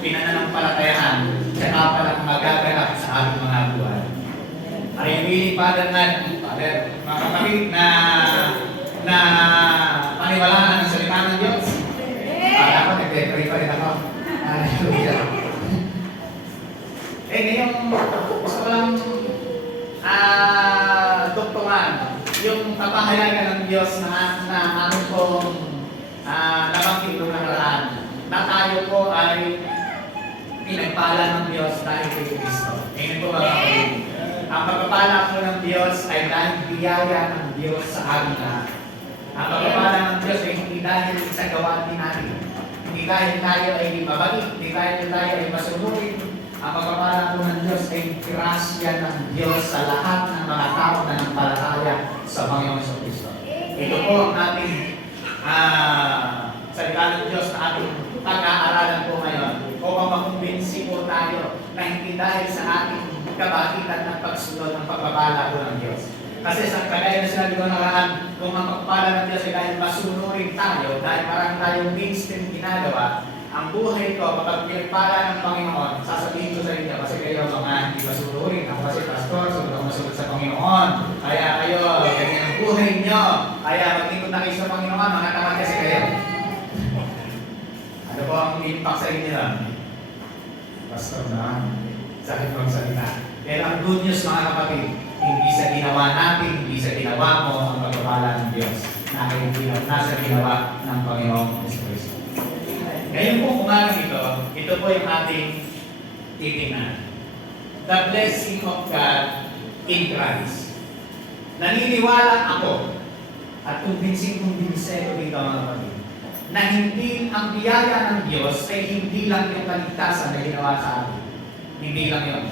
pinananampalatayahan, tsaka palang magaganap sa ating mga buhay. Are you willing, Father, mga kapatid, na paniwalaan ang salita ng Diyos? Ako, nag-pray pa rin ako. Hallelujah. Ngayon, gusto ko lang doktoran yung kapahayagan ng Diyos na amin pong nabanggit ng nakaraan na tayo po ay pinagpala ng Diyos dahil kay Kristo. Ngayon po mga kapatid, ang pagpapala po ng Diyos ay dahil biyaya ng Diyos sa amin lahat. Ang pagpapala ng Diyos ay hindi dahil sa gawa din natin. Hindi dahil tayo ay mabait, hindi dahil tayo ay masunurin. Ang pagpapala po ng Diyos ay grasya ng Diyos sa lahat ng mga tao na nanampalataya sa Panginoon Kristo. Ito po ang ating salita ng Diyos na ating pag-aaralan po ngayon upang makumbinsi po tayo na hindi dahil sa ating kabahitan ng pagsunod ng pagpapala po ng Diyos. Kasi sa kagaya na sinabi ko nakaraan, kung ang pagpapala ng Diyos ay dahil masunurin tayo, dahil marami tayong mainstream ginagawa, ang buhay ko, kapag pinagpala ng Panginoon, sasabihin ko sa inyo, kasi kayo mga hindi masunurin, ako kasi pastor, sunod ako masunod sa Panginoon, kaya kayo, ganyan ang buhay nyo, kaya mag-ikot na kayo sa Panginoon, mga tamad kasi kayo. Ano po ang impact sa inyo? Pastor na, sakit mong salita. Pero ang good news mga kapatid, hindi sa ginawa natin, hindi sa ginawa mo ang pagpapala ng Diyos, nasa ginawa ng Panginoong Kristo. Ngayon po umaga ito po yung ating titingnan. The blessing of God in Christ. Naniniwala ako at kumbinsing-kumbinsero dito mga kapatid na hindi ang biyaya ng Diyos ay hindi lang yung kaligtasan na ginawa sa atin. Hindi lang yun.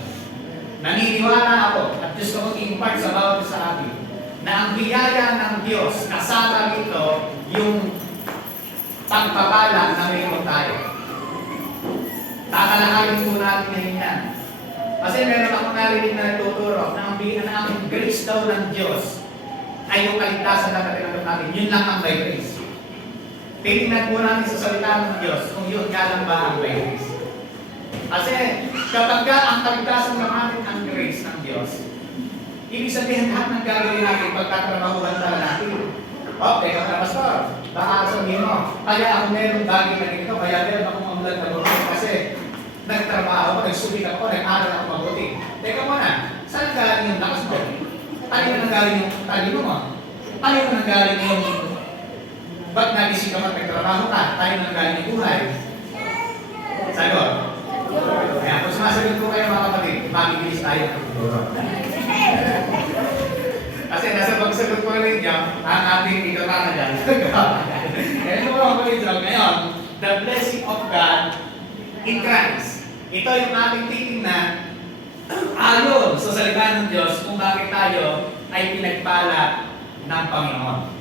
Naniniwala ako at gusto kong i-impart sa bawat sa atin na ang biyaya ng Diyos kasama rito yung pagpapala na mayroon tayo. Tatalakayin po natin ngayon yan. Kasi meron akong narinig na nagtuturo na ang grace daw ng Diyos ay yung kaligtasan na katinanggap natin. Yun lang ang by grace. Titingnan po natin sa salita ng Diyos kung yun nga lang ba ang by grace. Kasi kapag ang kaligtasan ng natin ang grace ng Diyos, ibig sabihin lahat ng gagawin natin pagtatrabahuhan talaga natin. Okay, mga pastor, baka sabihin mo, kaya ako merong bagay na ganito, kaya meron akong mamulat na mabuti kasi nagtrabaho ako, nagsubik ako, nag-aral ako mabuti. Teka muna, saan galing yung lakas mo? Kanina nanggaling yung talino mo? Kanina nanggaling yung ba't nagising ka nagtrabaho ka? Kanina nanggaling yung buhay? Sagot? Kaya kung sumasagot ko kayo mga kapatid, magigilis tayo ng futuro. Kasi nasa pagsagot ko rin niya, ang ating ikatana dyan. Kaya ito mga kapatid ngayon, the blessing of God in Christ. Ito yung ating titingnan ayon sa salita ng Diyos kung bakit tayo ay pinagpala ng Panginoon.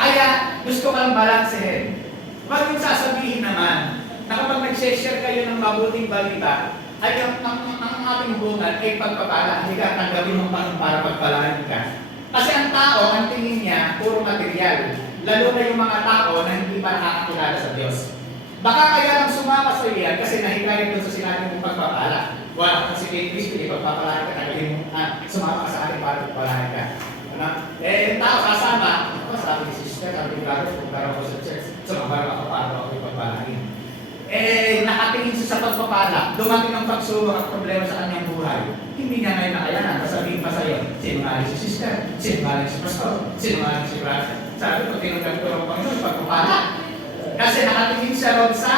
Kaya gusto ko lang balansehin. Huwag yung sasabihin naman na kapag nag-share kayo ng mabuting balita, ay ang ating hubungan ay pagpapala. Hindi ka tanggapin mo para pagpalain ka. Kasi ang tao, ang tingin niya, puro material. Lalo na yung mga tao na hindi pa nakakakilala sa Diyos. Baka kaya lang sumama sa iyan kasi nahikayat doon sa sinabi mong pagpapala. Wala kang si Kristo, ipagpapalain ka, tagaling mo, sumama ka sa akin para pagpapalain ka. Yung tao kasama, sabi ni sister, sabi ni brother, kung parang ko sa church, sumama ako para ako ipagpapalain. Nakatingin siya sa pagpapala, dumating ang pagsubok at problema sa kanyang buhay. Hindi niya ngayon nakayanan, sasabihin pa sa'yo, sinungaling si sister, sinungaling si pastor, sinungaling si brother. Sabi ko, tinanggap ko ng Panginoon, pagpapala. Kasi nakatingin siya ron sa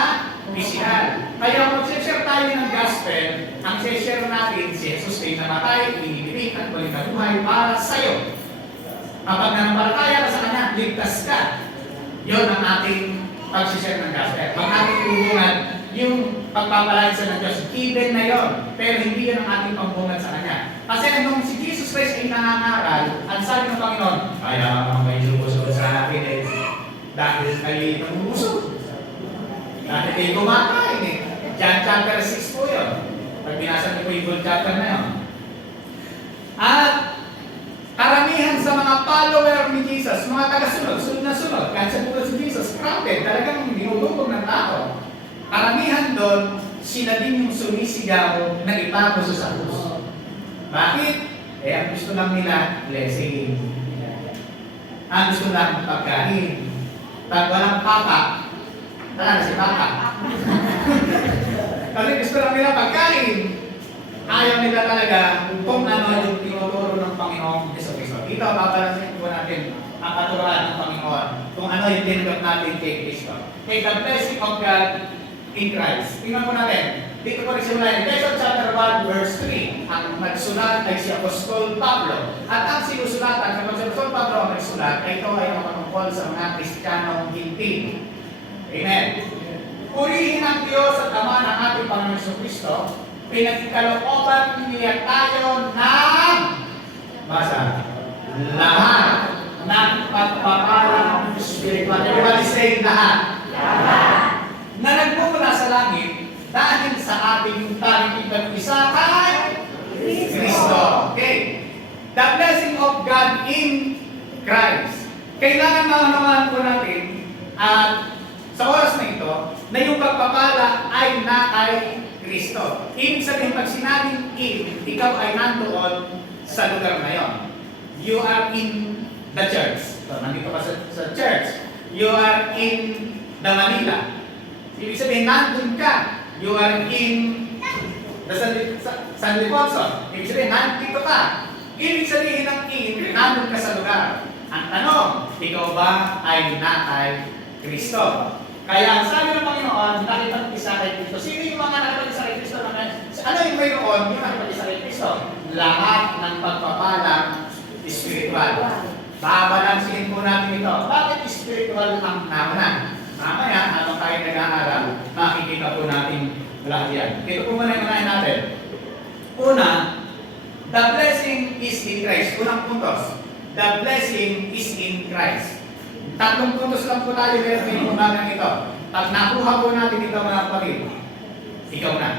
physical. Kaya kung share tayo ng gospel, ang share natin si Jesus ay namatay, inibinig at balik na buhay para sa'yo. Kapag nanampalataya ka sa Kanya, ligtas ka. Yun ang ating pag-share ng gospel. Ang ating hubungan, yung pagpapalain sa ng Diyos, given na yon, pero hindi yun ang ating pambungan sa Kanya. Kasi nung si Jesus Christ ay nangangaral, ang sabi ng Panginoon, kaya ang may lubos-lubos sa akin eh, dahil kayo nangubusog. Dahil kayo kumakain eh. John chapter 6 po yun. Pag binasa niyo po yung full chapter na yun. At karamihan sa mga follower ni Jesus, mga taga-sunod, sunod na sunod, kahit sa bukas si Jesus, crowded, talagang dinudugog ng tao. karamihan doon, sila din yung sumisigaw na ipagos sa krus. Bakit? Eh, ang gusto lang nila, blessing. Ang gusto lang pagkain. Pag walang papa, wala na si papa. Kasi gusto lang nila pagkain. Ayaw nila talaga kung ano yung tinuturo ng Panginoong Jesucristo. Dito, papalasin po natin ang katuruan ng Panginoon kung ano yung tinanggap natin kay Kristo. Okay, the blessing of God in Christ. Tingnan po natin. Dito po nagsimula. Efesos chapter 1 verse 3. Ang nagsulat ay si Apostol Pablo. At ang sinusulatan kapag si Apostol Pablo ang nagsulat ay ito ay nakatungkol sa mga Kristiyanong Hintil. Amen. Purihin ang Diyos at Ama ng ating Panginoon Jesucristo. Pinagkalooban niya tayo ng lahat ng pagpapalang spiritual. Everybody say lahat. Na nagmumula sa langit dahil sa ating taring isa kay Kristo. Okay. The blessing of God in Christ. Kailangan maunawaan po natin at sa oras na ito na yung pagpapala ay na kay Kristo. Ibig sabihin, pag sinabing in, ikaw ay nandoon sa lugar na yon. You are in the church. So, nandito ka sa church. You are in the Manila. Ibig sabihin, nandun ka. You are in the San Liponso. Ibig sabihin, nandito ka. Ibig sabihin ng in, nandun ka sa lugar. Ang tanong, ikaw ba ay na kay Kristo? Kaya sabi ng Panginoon, nakipag-isa kay Kristo. Sino yung mga nakipag-isa kay Kristo? Ano yung mayroon yung nakipag-isa kay Kristo? Lahat ng pagpapalang spiritual. Babalansin po natin ito. Bakit spiritual ang naman? Mamaya, habang tayo nag-aaral, makikita po natin lahat yan. Ito po muna yung unahin natin. Una, the blessing is in Christ. Unang puntos. The blessing is in Christ. Tatlong puntos lang po tayo meron ngayong umagang ito. Pag nakuha po natin ito mga kapatid, ikaw na.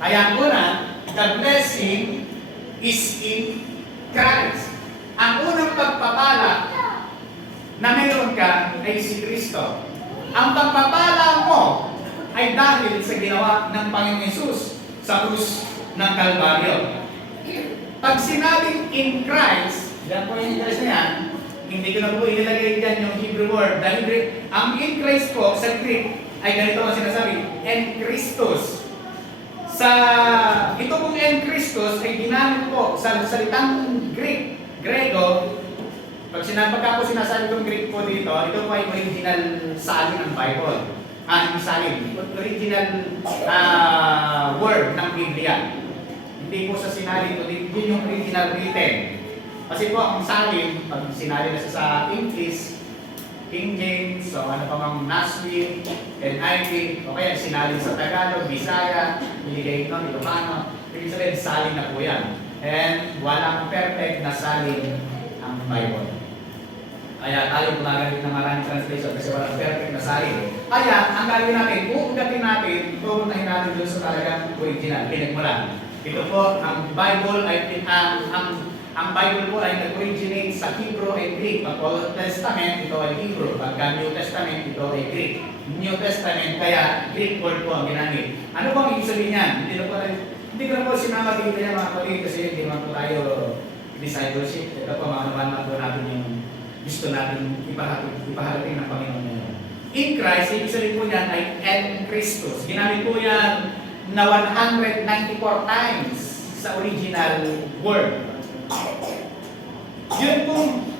Kaya una, the blessing is in Christ. Ang unang pagpapala na meron ka ay si Kristo. Ang pagpapala mo ay dahil sa ginawa ng Panginoong Yesus sa krus ng Kalbaryo. Pag sinabing in Christ, yan po yung Christ na yan, hindi ko na po inilagay dyan yung Hebrew word. Dahil ang in Christ po sa Greek ay ganito ang sinasabi, en Christus. Ito pong en Christus ay ginamit po sa salitang Grego. Pagka po sinasabi itong Greek po dito, ito po ay original salin ng Bible. Hindi salin, original word ng Biblia. Hindi po sa sinalin, yun yung original written. Kasi po ang salin, pag sinalin na sa English, King James, so ano pa mang Nashville, NIV, o kaya sinalin sa Tagalog, Bisaya, Iligaynon, Ilocano, ibig sabihin salin na po yan. And walang perfect na salin ang Bible. Kaya tayo gumagamit ng maraming translation kasi walang perfect na salin. Kaya ang gagawin natin, uugatin natin, pupuntahin natin doon sa talagang original, pinagmulan. Ito po, ang Bible ay ang Bible po ay nag-originate sa Hebrew and Greek. Pag Old Testament, ito ay Hebrew. Pag New Testament, ito ay Greek. New Testament, kaya Greek word po ang ginamit. Ano po ang ibig sabihin niyan? Hindi ko na po sinama dito niya mga kapatid kasi hindi naman po tayo discipleship. Ito po, maanawan na po natin yung gusto natin ipaharating ng Panginoon ngayon. In Christ, ibig sabihin po yan ay en Christus. Ginamit po yan na 194 times sa original word. Yun pong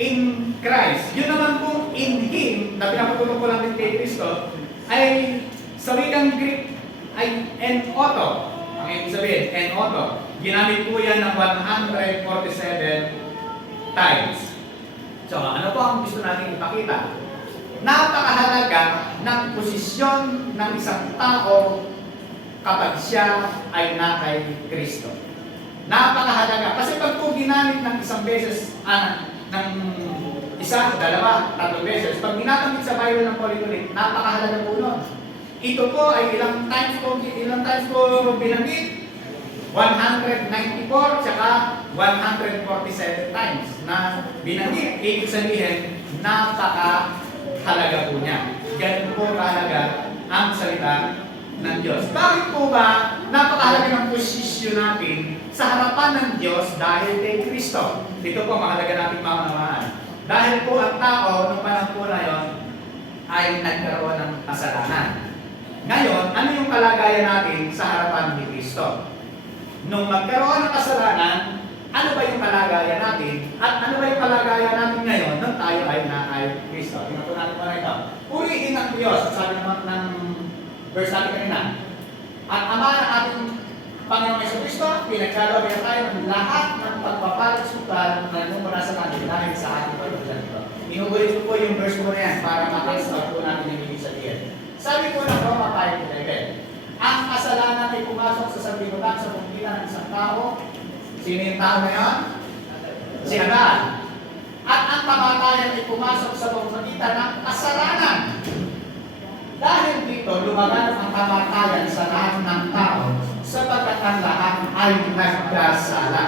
in Christ. Yun naman pong in Him, na pinapatulong ko lang din kay Kristo, ay sa wikang Greek ay en auto. Ang ibig sabihin, en auto. Ginamit po yan ng 147 times. So, ano po ang gusto natin ipakita? Napakahalaga ng posisyon ng isang tao kapag siya ay na kay Kristo. Napakahalaga. Kasi pag po ginamit ng isang beses, ng isa, dalawa, tatlong beses, pag ginagamit sa Bible ng paulit-ulit, napakahalaga po nun. Ito po ay ilang times po binanggit? 194 tsaka 147 times na binanggit. Ibig sabihin, napakahalaga po niya. Ganun po kahalaga ang salita ng Diyos. Bakit po ba napakahalaga ng posisyon natin sa harapan ng Diyos dahil kay Kristo? Ito po mahalaga natin maunawaan. Dahil po ang tao nung panahon po na yon ay nagkaroon ng kasalanan. Ngayon, ano yung kalagayan natin sa harapan ni Kristo? Nung magkaroon ng kasalanan, ano ba yung kalagayan natin? At ano ba yung kalagayan natin ngayon nung tayo ay naay Kristo? Tingnan po natin muna ito. Purihin ang Diyos, sabi naman ng verse natin kanina. At Ama ng ating Panginoong Jesucristo, pinagkaloob tayo ng lahat ng pagpapalit-sukal na mula sa natin dahil sa ating pagpapalit ito. Inugulit ko po yung verse mo na yan para makasal po natin yung ibig sabihin. Sabi po ng Roma 5:11, ang kasalanan ay pumasok sa sanlibutan sa pamamagitan ng isang tao. Sino yung tao na yun? Si Adan. At ang kamatayan ay pumasok sa pamamagitan ng kasalanan. Dahil dito, lumaganap ang kamatayan sa lahat ng tao sapagkat ang lahat ay nagkasala.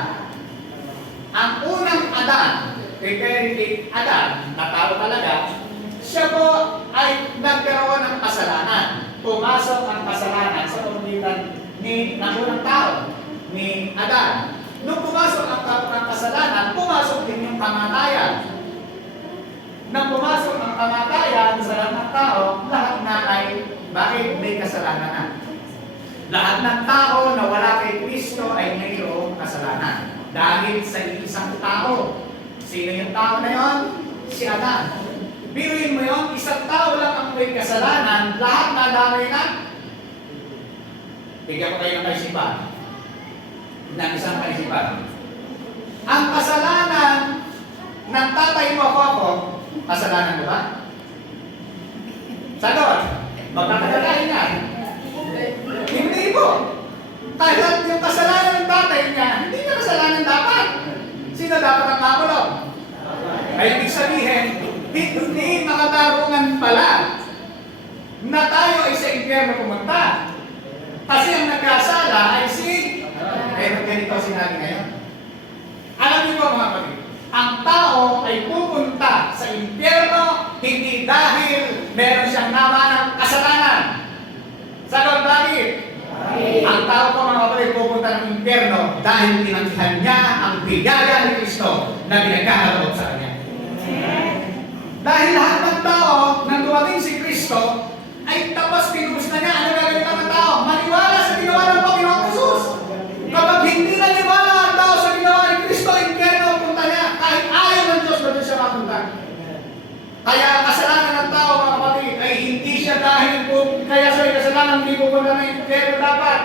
Ang unang Adan, kay Adan, na tao talaga, siya po ay nagkaroon ng kasalanan. Pumasok ang kasalanan sa pamamagitan ng unang tao, ni Adan. Nung pumasok ang kasalanan, pumasok din yung kamatayan. Nang pumasok ang kamatayan sa lahat ng tao, lahat na ay bakit may kasalanan na. Lahat ng tao na wala kay Kristo ay mayroong kasalanan. Dahil sa isang tao. Sino yung tao na yon? Si Adan. Biruin mo yun, isang tao lang ang may kasalanan, lahat na damay na. Bigyan ko kayo ng kaisipan. Ng isang kaisipan. Ang kasalanan ng tatay mo ako, kasalanan ko ba? Sagot, magkakadalain niya. Hindi po. Kahit yung kasalanan ng tatay niya, hindi niya kasalanan dapat. Sino dapat ang makulong? Ay ibig sabihin, hindi makatarungan pala na tayo ay sa impyerno pumunta. Kasi ang nagkasala ay ganito sinabi ngayon. Alam niyo po mga kapatid, ang tao ay pupunta sa impyerno hindi dahil meron siyang nama ng kasalanan. Sagot bakit? Ang tao po mga kapatid pupunta ng impyerno dahil tinanggihan niya ang biyaya ni Kristo na pinagkakaloob sa kanya. Dahil lahat ng tao nang dumating si Kristo ay tapos pinubos na niya. Ano gagawin ng tao? Maniwala sa ginawa ng Panginoong Jesus. Kapag hindi naniwala ang tao sa ginawa ni Kristo, impyerno ang punta niya. Kahit ayaw ng Diyos, doon siya mapunta. Kaya ang kasalanan ng tao mga kapatid ay hindi siya dahil kaya sa kasalanan hindi pupunta ng impyerno dapat.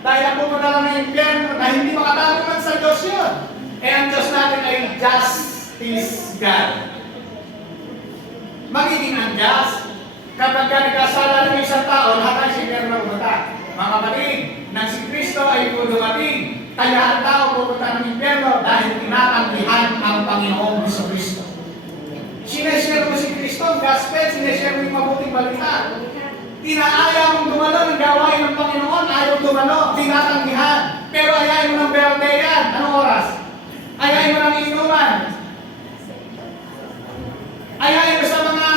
Dahil ang pupunta lang ng impyerno na hindi makatanungan sa Diyos yun. Eh ang Diyos natin ay justice God. Magiging unjust kapag nagkasala ng isang tao, lahat ay sinero na pumunta. Mga kapatid, nang si Kristo ay dumating, kaya ang tao pupunta ng impyerno dahil tinatanggihan ang Panginoong Jesucristo. Sineshare mo si Kristo, ang gospel, sineshare mo yung mabuting balita. Tinaayaw mong dumalo ng gawain ng Panginoon, ayaw dumalo, tinatanggihan. Pero ayayin mo ng berteyan. Anong oras? Ayayin mo ng inuman. Ayayin mo sa mga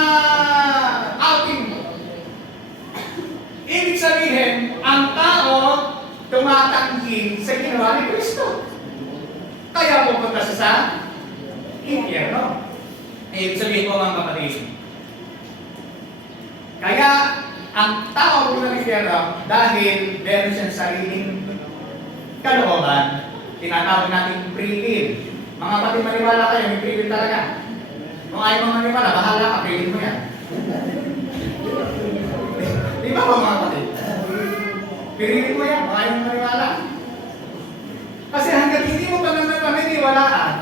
outing. Ibig sabihin, ang tao tumatanggi sa ginawa ni Kristo. Kaya pupunta siya sa impyerno. Ibig sabihin ko mga kapatid. Kaya ang tao pupunta ng impyerno dahil meron siyang sariling kalooban. Tinatawag natin free will. Mga kapatid, maniwala kayo, may free will talaga. Kung ayaw mo maniwala, bahala ka, free will mo yan. Di ba mga kapatid? Free mo yan, kung ayaw mo maniwala. Kasi hanggang hindi mo pa naman paniniwalaan,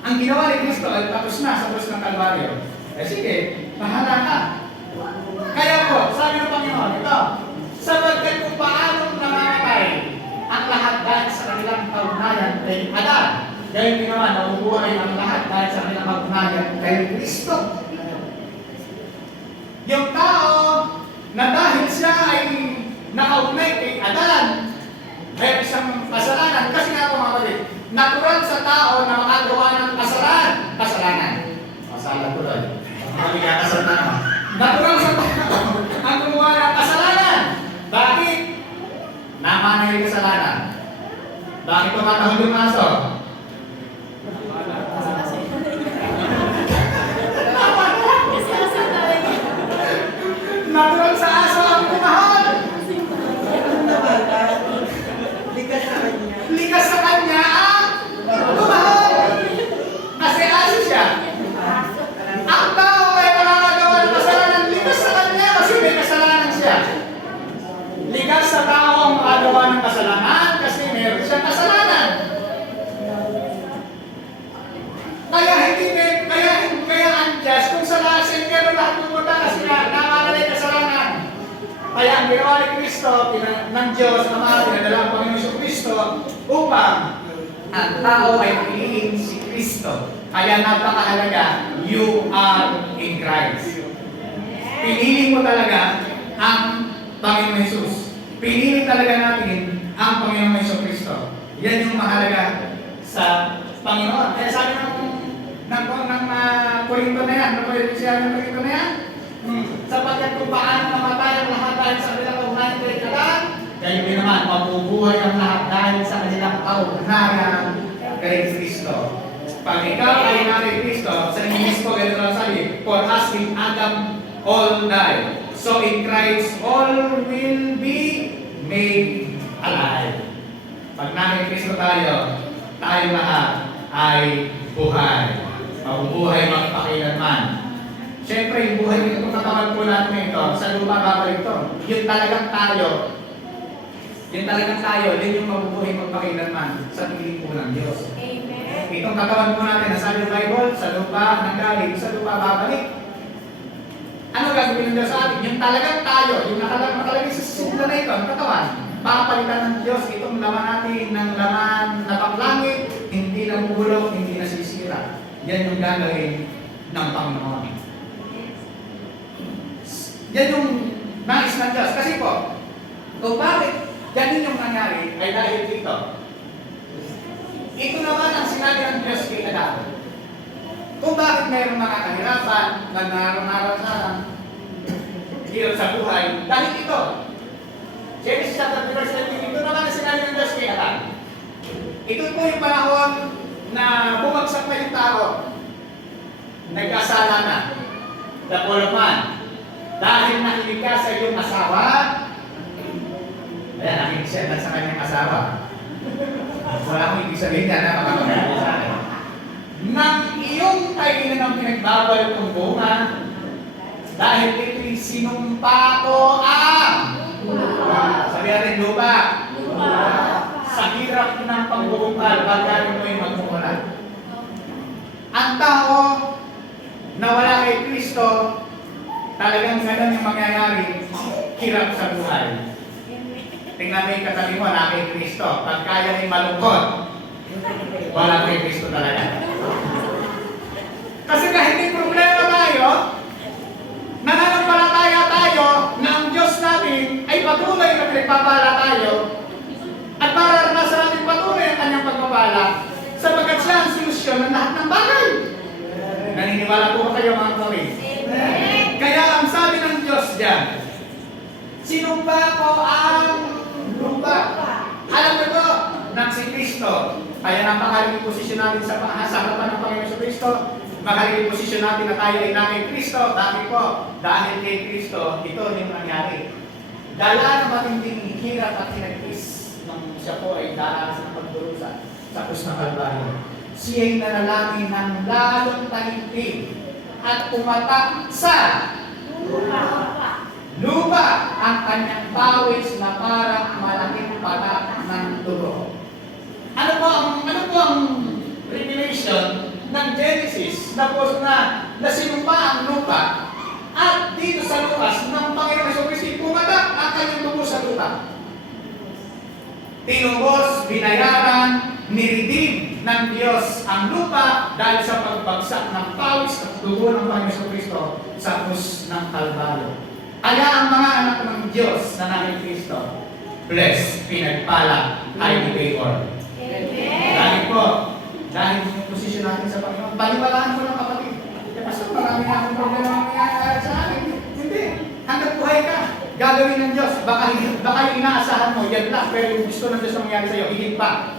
ang ginawa ni Kristo ay tapos na sa krus ng Kalbaryo. Eh sige, bahala ka. Kaya po, sabi ng Panginoon, ito, sapagkat kung paano namamatay ang lahat dahil sa kanilang kaugnayan kay Adan, dahil ginawa, nabubuhay ang lahat dahil sa kanilang kaugnayan kay Kristo. Yung tao na dahil siya ay nakaugnay kay Adan, dahil siyang kasalanan, kasi nga po mga kapatid, natural sa tao na makagawa ng kasalanan. Masalan ko doon. Natural sa tao ang gumawa ng kasalanan. nanay kasalanan. Bakit tumatahol yung aso? Natural sa aso ang tumahol. Likas sa kanya ang tumahol. Kasi aso siya. Ang tao ay nakakagawa ng kasalanan. Likas sa kanya kasi may kasalanan siya. Likas sa tao ang makagawa ng kasalanan kasi meron siyang kasalanan. Kaya unjust kung sa lahat pero lahat pumunta kasi nakakalay kasalanan. Kaya ang ginawa ni Kristo, ng Diyos Ama, pinadala ang Panginoon Kristo upang ang tao ay piliin si Kristo. Kaya napakahalaga, you are in Christ. Pinili mo talaga ang Panginoon Jesus. Pinili talaga natin ang Panginoon Kristo. Yan yung mahalaga sa Panginoon. Kaya sabi ng Korinto na yan, ng Korinto na yan, sapagkat kung paano namatay ang lahat dahil sa kanilang kaugnayan kay Kalan, kayo din naman, mabubuhay ang lahat dahil sa kanilang kaugnayan kay Kristo. Pag ikaw ay na kay Kristo, sa English po, ganito lang sabi, for us in Adam all die. So in Christ all will be made alive. Pag na kay Kristo tayo lahat ay buhay. Mabubuhay magpakilanman. Siyempre, yung buhay nito, kung katawan po natin ito, sa lupa babalik ito. Yun talagang tayo, yun yung mabubuhay magpakilanman sa piling po ng Diyos. Amen. Itong katawan po natin, nasa Bible, sa lupa nanggaling, sa lupa babalik. Ano gagawin ng Diyos sa atin? Yung talagang tayo, yung nakalagay sa sumula na ito, ang katawan, papalitan ng Diyos itong laman natin ng laman na paglangit, hindi na bubulok, hindi na sisira. Yan yung gagawin ng Panginoon. Yan yung nais ng Diyos. Kasi po, kung bakit ganun yung nangyari, ay dahil dito. Ito naman ang sinabi ng Diyos kay Adam. Kung bakit mayroong mga kahirapan na naranasan hirap sa buhay, dahil ito. Genesis chapter 3 verse 19, ito naman ang sinabi ng Diyos kay Adam. Ito po yung panahon na bumagsak na yung tao. Nagkasala na. The fall of man. Dahil nakinig ka sa iyong asawa, ayan, nakinig siya sa kanyang asawa. Wala akong ibig sabihin niya na makakapagod sa akin. Nang iyong kainan ng pinagbawal kong bunga, dahil ito'y sinumpa ko ang lupa. Sabi natin lupa. Sa hirap ng pambubungkal, pagkain mo yung magmumula. Ang tao na wala kay Kristo, talagang ganun yung mangyayari, hirap sa buhay. Tingnan mo yung katabi mo na kay Kristo. Pag kaya rin malungkot, wala kay Kristo talaga. Kasi kahit may problema tayo, nananampalataya tayo na ang Diyos natin ay patuloy na pinagpapala tayo at mararanasan natin patuloy ang kanyang pagpapala sapagkat siya ang solusyon ng lahat ng bagay. Naniniwala po kayo mga kapatid? Kaya ang sabi ng Diyos diyan, sinumpa ko ang lupa. Alam mo ito, nang si Kristo, kaya napakaling posisyon natin sa harapan ng Panginoon sa Kristo, makaling posisyon natin na tayo ay na kay Kristo. Bakit po? Dahil kay Kristo, ito yung nangyari. Dala ng matinding hirap at hinagis nung siya po ay daranas ng pagdurusa sa krus ng Kalbaryo. Siya'y nanalangin ng lalong tahimik at umatak sa lupa ang kanyang pawis na parang malaking patak ng dugo. Ano po ang revelation ng Genesis na po na sinumpa ang lupa at dito sa Lucas ng Panginoon Jesucristo pumatak ang kanyang dugo sa lupa. Tinubos, binayaran, niredeem ng Diyos ang lupa dahil sa pagbagsak ng pawis at dugo ng Panginoon Jesucristo sa krus ng Kalbaryo. Kaya ang mga anak ng Diyos na namin Kristo, blessed, pinagpala, highly favored. Dahil po, dahil yung posisyon natin sa Panginoon, baliwalaan ko lang kapatid. Pastor, marami na akong problema nangyayari sa akin. Hindi. Hanggang buhay ka, gagawin ng Diyos. Baka yung inaasahan mo, yan lang, pero yung gusto ng Diyos na mangyari sa'yo, higit pa.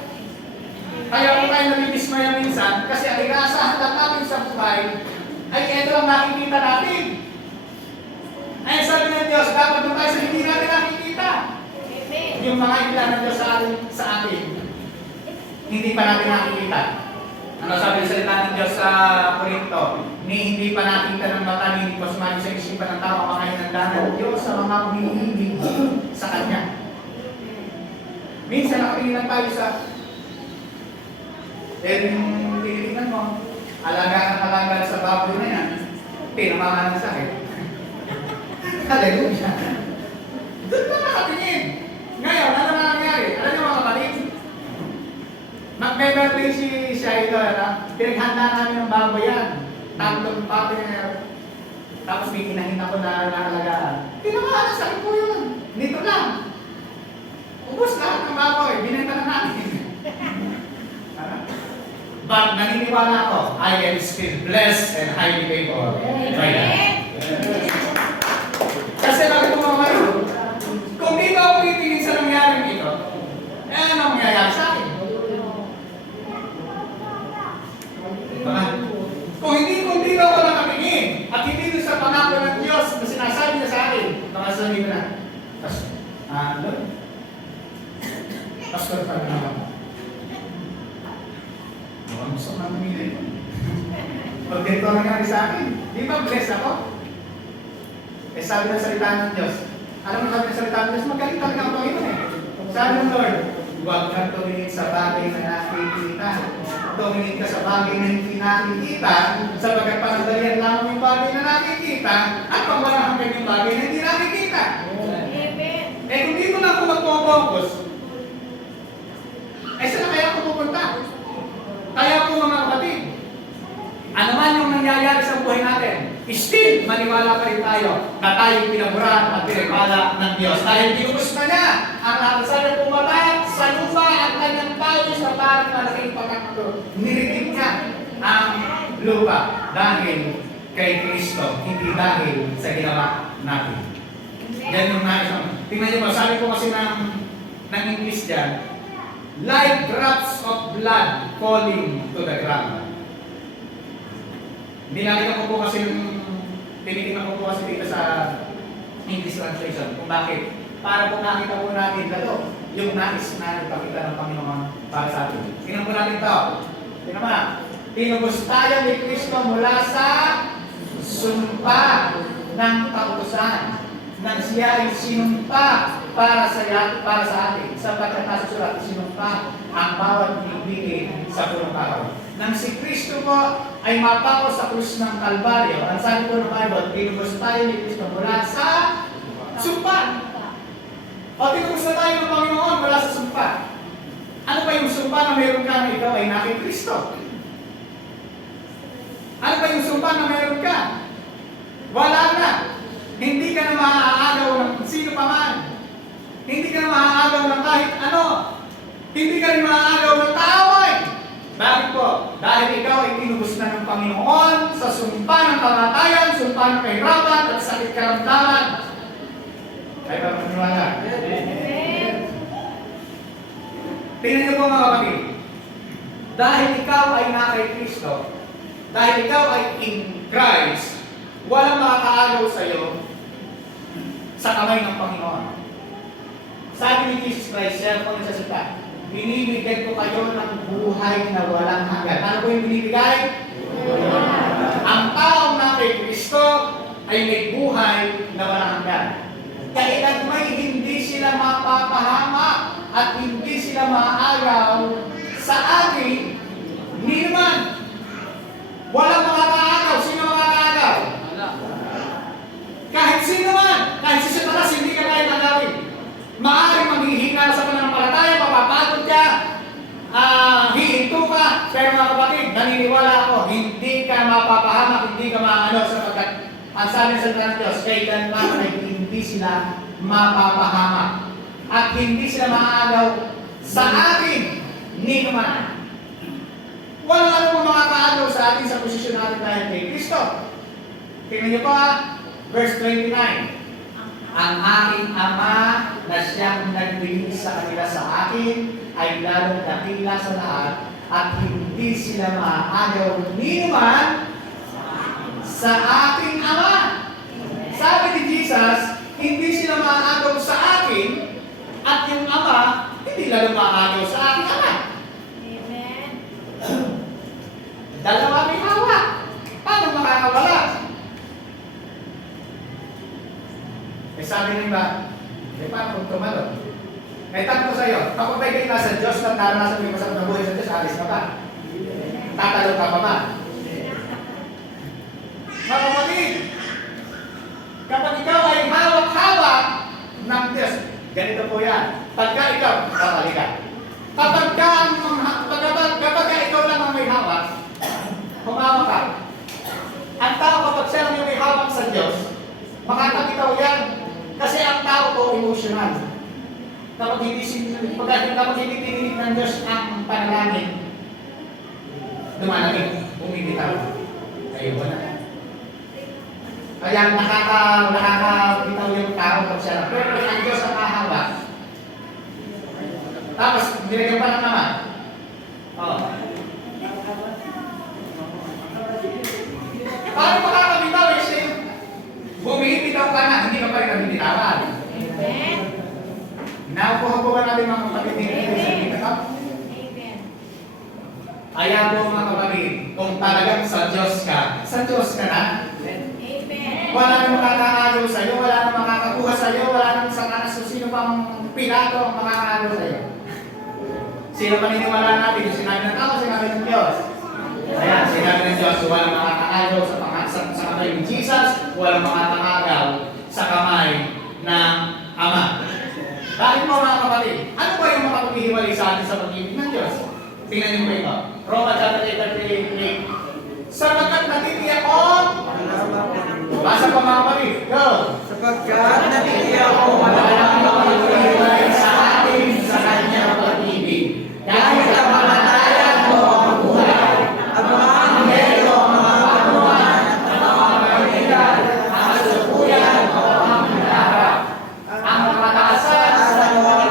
Kaya kung tayo nabibismaya minsan, kasi ang inaasahan lang natin sa buhay, ay ito lang nakikita natin. Ay sabi ng Diyos, dapat doon tayo sa hindi natin nakikita. Yung mga ilan ng Diyos sa atin, hindi pa natin nakikita. Ano sabi sa salita ng Diyos sa Korinto? Hindi pa nakita ng mata, hindi pa sumali sa isipan ng tao ang mga hinanda ng Diyos sa mga humihilig sa Kanya. Minsan nakatingin lang tayo sa yung tinitingnan mo, alaga sa baboy na yan, pinamahan ng sakit. Hallelujah! Doon pa nakatingin. Ngayon, ano na nangyari? Alam niyo mga kapatid? Mag-birthday si Shaila, pinaghanda namin ng baboy yan. Tatlong baboy na tapos may kinahina ko na alagaan. Pinamahan ng sakit po yun. Nito lang. Ubus lahat ng baboy, binenta na natin. But naniniwala ako, I am still blessed and highly favored by God. Kasi bakit mo mga kung di ka ako titingin sa nangyaring ito, ano mangyayari sa akin? Kung hindi ka ako nakatingin at hindi doon sa pangako ng Diyos na sinasabi niya sa akin, nakasabi ko na, Pastor, pag naman. Ang gusto ko mamili. Pag ganito ang nangyari sa akin, di ba bless ako? Eh sabi ng salita ng Diyos, alam mo sabi ng salita ng Diyos, magaling talaga ang Panginoon eh. Sabi ng Lord, huwag kang tumingin sa bagay na nakikita. Tumingin ka sa bagay na hindi nakikita, sapagkat panandalian lang yung bagay na nakikita, at pagwalang hanggang yung bagay na hindi nakikita. Amen. Eh kung dito lang ako magpo-focus, eh saan na kaya ako pupunta? Kaya po mga kapatid, ano man yung nangyayari sa buhay natin, still maniwala pa rin tayo na tayo pinaburan at pinagpala ng Diyos. Dahil dinubos na niya ang nakasabi pumatay sa lupa at kanyang pawis na parang malaking pagkakalo. Nirigit niya ang lupa dahil kay Kristo, hindi dahil sa ginawa natin. Yan yung nais. Tingnan niyo ba, sabi ko kasi ng English dyan, like drops of blood falling to the ground. Binalikan ko po kasi tinitingnan ko po kasi dito sa English translation kung bakit. Para po nakita po natin lalo yung nais na ipakita ng Panginoon para sa atin. Tingnan po natin ito. Tingnan mo. Tinubos tayo ni Kristo mula sa sumpa ng kautusan nang siya ay sinumpa para sa atin, sapagkat nasa sulat, sinumpa ang bawat bibigay sa punong kahoy. Nang si Kristo po ay mapako sa krus ng Kalbaryo, ang sabi po ng Bible, tinubos tayo ni Kristo mula sa sumpa. O tinubos na tayo ng Panginoon mula sa sumpa. Ano ba yung sumpa na meron ka na ikaw ay nakay Kristo? Ano ba yung sumpa na meron ka? Wala na. Hindi ka na maaagaw ng sino pa man. Hindi ka na maaagaw ng kahit ano. Hindi ka rin maaagaw ng tao eh. Bakit po? Dahil ikaw ay tinubos na ng Panginoon sa sumpa ng kamatayan, sumpa ng kahirapan at sakit karamdaman. Ay ba maniwala? Tingnan niyo po mga kapatid. Dahil ikaw ay na kay Kristo, dahil ikaw ay in Christ, walang makakaagaw sa iyo sa kamay ng Panginoon. Sabi ni Jesus Christ, siya po nagsasalita, binibigyan ko kayo ng buhay na walang hanggan. Ano po yung binibigay? Ang taong na kay Kristo ay may buhay na walang hanggan. Kailan may hindi sila mapapahamak at hindi sila maaagaw sa akin, hindi naman. Walang makakaagaw. Sino makakaagaw? Kahit sino man, kahit si Satanas, hindi ka kaya nagawin. Maaaring maghihina sa pananampalataya, mapapagod ka, hihinto ka, pero mga kapatid, naniniwala ako, hindi ka mapapahamak, hindi ka maano sapagkat ang sabi sa salita ng Diyos, kailanman ay hindi sila mapapahamak at hindi sila maaagaw sa atin, ni naman. Walang ano pong makakaagaw sa atin sa posisyon natin dahil kay Kristo. Tingnan niyo pa, verse 29. Ang aking Ama na siyang nagbigay sa kanila sa akin ay lalong dakila sa lahat at hindi sila maaagaw ni naman sa aking Ama. Sabi ni Jesus, hindi sila maaagaw sa akin at yung Ama hindi lalong maaagaw sa aking Ama. Amen. Dalawa may hawak. Paano makakawala? Eh sabi nyo ba, paano kung tumalo? Eh tanong ko sa'yo, kapag may kayo nasa Diyos na naranasan mo yung masarap na buhay sa Diyos, alis ka pa? Tatalo ka pa ba? Mga kapatid, kapag ikaw ay hawak-hawak ng Diyos, ganito po yan. Pagka ikaw, kapag ikaw lang ang may hawak, humawak ka. Ang tao kapag siya lang yung may hawak sa Diyos, makakabitaw yan. Kasi ang tao po emotional. Kapag hindi tininig ng Diyos ang panalangin, lumalamig, bumibitaw. Ayun na. Kaya nakakabitaw yung tao pag siya lang. Pero ang Diyos ang hahawak. Tapos, nilagyan pa ng naman. Oh. Paano makakabitaw eh siya? Bumibitaw ka na, hindi ka pa rin nabibitawan. Amen. Nakuha po ba natin mga kapatid ni Amen. Kristo? Amen. Kaya po mga kapatid, kung talagang sa Diyos ka na, Amen. wala nang makakaagaw sa iyo, wala nang makakakuha sa iyo, wala nang sa kanas o sino pang Pilato ang makakaagaw sa iyo. Sino paniniwala natin? Yung sinabi ng tao, sinabi ng Diyos. Ayan, sinabi ng Diyos, walang makakaagaw sa kamay ni Jesus, walang makakaagaw sa kamay ng Ama. Bakit po mga kapatid? Ano ba yung makapaghihiwalay sa atin sa pag-ibig ng Diyos? Tingnan niyo po ito. Roma chapter 8:38. Sapagkat natitiyak ko, basa pa mga kapatid. Go! Sapagkat natitiyak ko Walang makapaghihiwalay sa atin sa kanyang pag-ibig. Kahit ang kamatayan o ang buhay, ang mga anghel o ang mga panuan, ang mga kaibigan, ang kasalukuyan o ang hinaharap, ang mataasan sa kawalan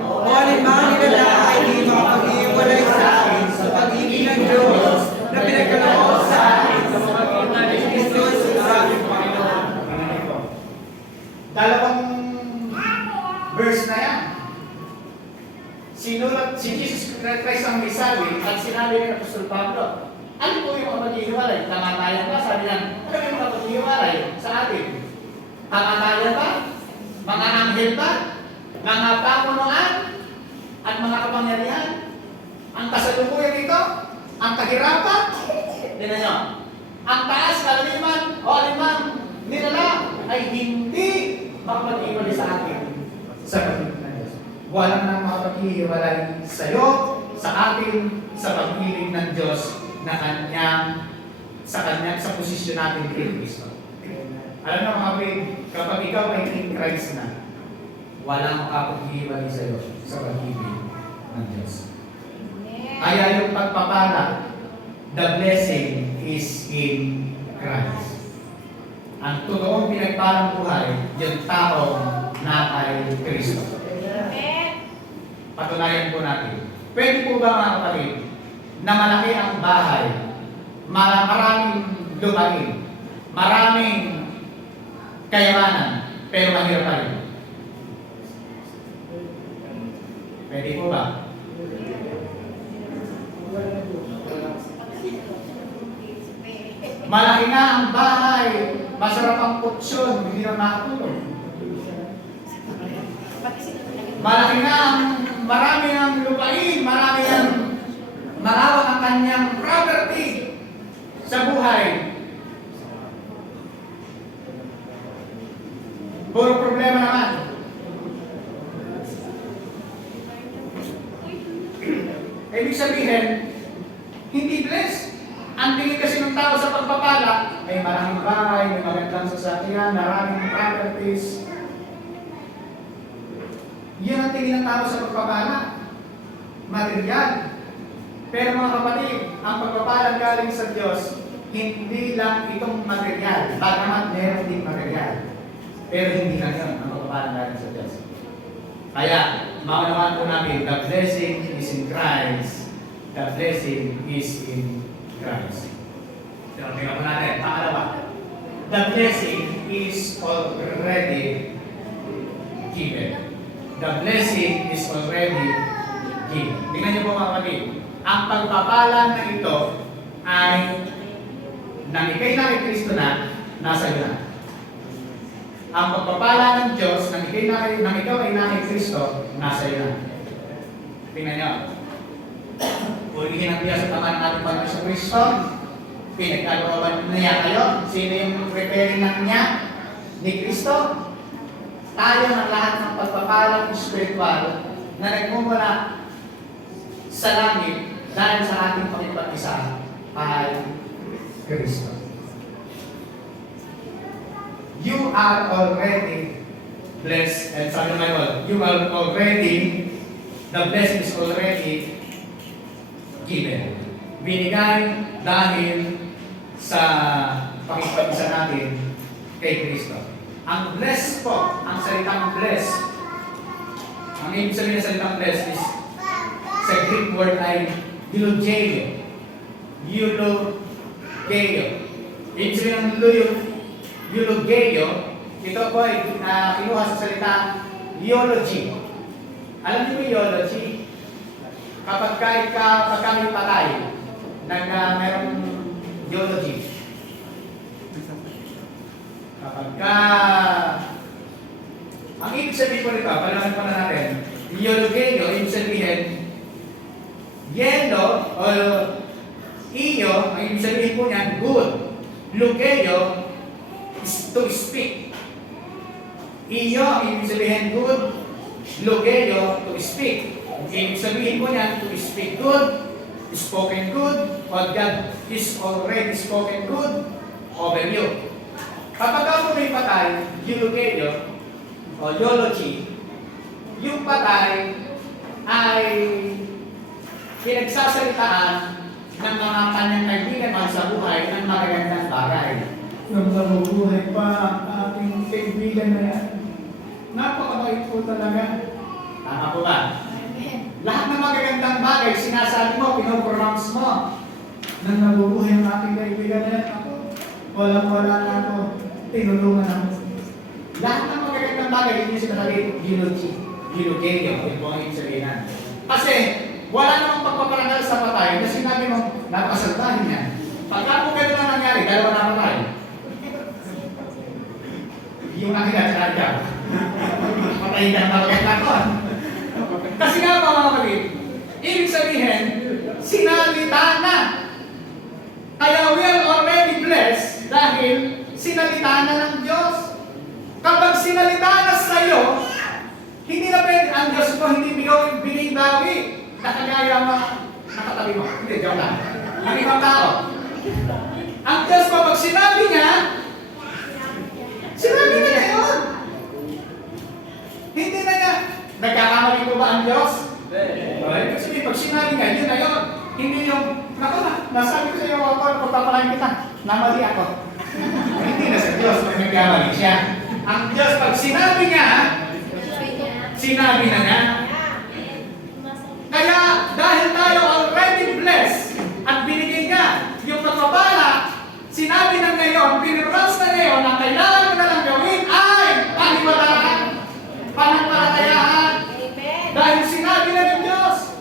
o alinmang nilala ay di makapag-iwalay sa akin sa pag-ibig ng Diyos na pinagkaloob sa akin sa pamagitan ni Kristo sa aking Panginoon. Dalawang verse na yan. Sinulat si Jesus Christ ang misabi at sinabi ni Apostol Pablo, ano po yung kapag-ihiwalay? Kamatayan ba? Sabi niya, ano yung kapag-ihiwalay sa atin? Kamatayan ba? Mga anghel ba? Mga pamunuan? At mga kapangyarihan? Ang kasalukuyan nito? Ang kahirapan? Tingnan nyo. Ang taas, kalaliman, o aliman, nilala ay hindi makapag-ihiwalay sa atin sa pag-ibig ng Diyos. Walang nang makapag-ihiwalay sa iyo, sa atin, sa pag-ibig ng Diyos na sa posisyon natin kay Kristo. Alam na mga kapatid, kapag ikaw ay in Christ na, walang makapag-ihiwalay sa iyo sa pag-ibig ng Diyos. Kaya yung pagpapala, the blessing is in Christ. Ang totoong pinagpalang buhay, yung taong na ay Kristo. Patunayan po natin. Pwede po ba mga kapatid, na malaki ang bahay, maraming lupain, maraming kayamanan, pero mahirap pa rin? Pwede po ba? Malaki na ang bahay, masarap ang kutsyon, hindi na makatulog. Malaki na ang marami ang lupain, marami ang malawak ang kanyang property sa buhay. Puro problema naman. Ibig sabihin, hindi blessed. Ang tingin kasi ng tao sa pagpapala, may maraming bahay, may magandang sasakyan, maraming properties. Yun ang tingin ng tao sa pagpapala. Material. Pero mga kapatid, ang pagpapala galing sa Diyos, hindi lang itong material, bagamat meron din material. Pero hindi lang yun ang pagpapalang natin sa Diyos. Kaya, maunawaan po natin, the blessing is in Christ. The blessing is in Christ. So, tingnan po natin. Pangalawa, the blessing is already given. The blessing is already given. Tingnan niyo po mga kapatid. Ang pagpapala na ito ay nang ikay na kay Kristo na, nasa iyo na. Ang pagpapala ng Diyos, nang ikaw ay na kay Kristo, nasa iyo na. Tingnan niyo. Purihin ang Diyos sa taman ng ating Panginoon sa Kristo. Pinagkalooban niya kayo. Sino yung preparing ng niya? Ni Kristo. Tayo ng lahat ng pagpapalang spiritual na nagmumula sa langit dahil sa ating pakipag-isa ay Kristo. You are already blessed, and sabi ng Bible, you are already, the blessing is already given. Binigay dahil sa pakipag-isa natin kay Kristo. Ang bless po, ang salitang bless, ang ibig sabihin ng salitang bless is, sa Greek word ay eulogio. Eulogio. Ibig sabihin ng eulogio, ito po ay kinuha sa salitang eulogy. Alam niyo ba eulogy? Kapag kami patay, mayroong eulogy. Ang ibig sabihin po nito, palaman po na natin, eulogio, ibig sabihin, yelo, o iyo, ang ibig sabihin po niyan, good. Lugeo, is to speak. Iyo, ang ibig sabihin, good. Lugeo, to speak. Ibig sabihin po niyan, to speak good, spoken good, or God is already spoken good over you. Kapag ako may patay, eulogio, o eulogy, yung patay ay pinagsasalitaan ng mga kanyang kaibigan sa buhay ng magagandang bagay. Nung nabubuhay pa ang ating kaibigan na yan, napakabait po talaga. Tama po ba? Lahat ng magagandang bagay, sinasabi mo, pinopronounce mo. Nang nabubuhay ang ating kaibigan na yan, ako, walang-wala na ako, tinulungan ako. Lahat ng magagandang bagay, hindi sinasabi, eulogio, ito ang ibig sabihin. Kasi, wala namang pagpaparangal sa patay na sinabi mo, napasalbahin niya. Pagka po ganun ang nangyari, dalawa na patay. Yung nakita sa kanya. Patayin ka na talaga ako. Kasi nga pa mga kapatid, ibig sabihin, sinalita na. Kaya we are already blessed dahil sinalita na ng Diyos. Kapag sinalita na sa iyo, hindi na pwede, ang Diyos mo hindi bigay dawi. Nakagaya mo, nakatabi mo. Hindi, joke lang. Ang ibang tao. Ang Diyos mo, pag sinabi niya, sinabi na na yun. Hindi na niya, nagkakamali po ba ang Diyos? Ibig sabihin, pag sinabi niya, yun na yun. Hindi yung, naku na, nasabi ko sa iyo ako, pagpapalain kita, namali ako. Hindi na sa Diyos, pag nagkamali siya. Ang Diyos, pag sinabi niya, sinabi na niya. Kaya, dahil tayo already blessed at binigay niya yung pagpapala, sinabi na ngayon, pinirans na ngayon, ang kailangan mo na lang gawin ay pananampalatayaan. Dahil sinabi na ng Diyos.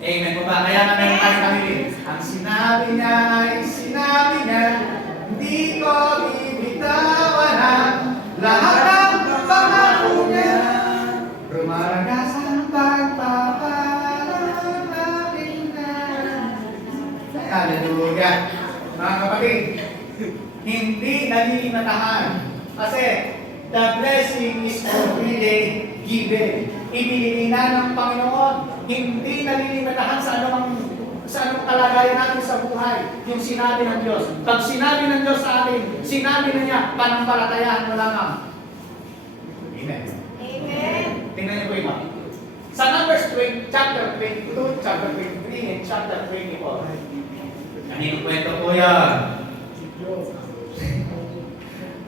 Amen po ba? Kaya na meron tayo kami. Ang sinabi niya ay sinabi niya, hindi ko bibitawan ang lahat ng pangako niya. Rumaragas ang pagpapalang natin na. Hallelujah. Mga kapatid, hindi nalilimatahan. Kasi, the blessing is already given. Ibinigay na ng Panginoon. Hindi nalilimatahan sa anumang kalagayan natin sa buhay. Yung sinabi ng Diyos. Pag sinabi ng Diyos sa atin, sinabi na niya, panampalatayaan mo lamang. Amen. Amen. Tingnan niyo po iba. Sa Numbers 20, chapter 22, chapter 23, and chapter 24. Kaninong kwento po yan?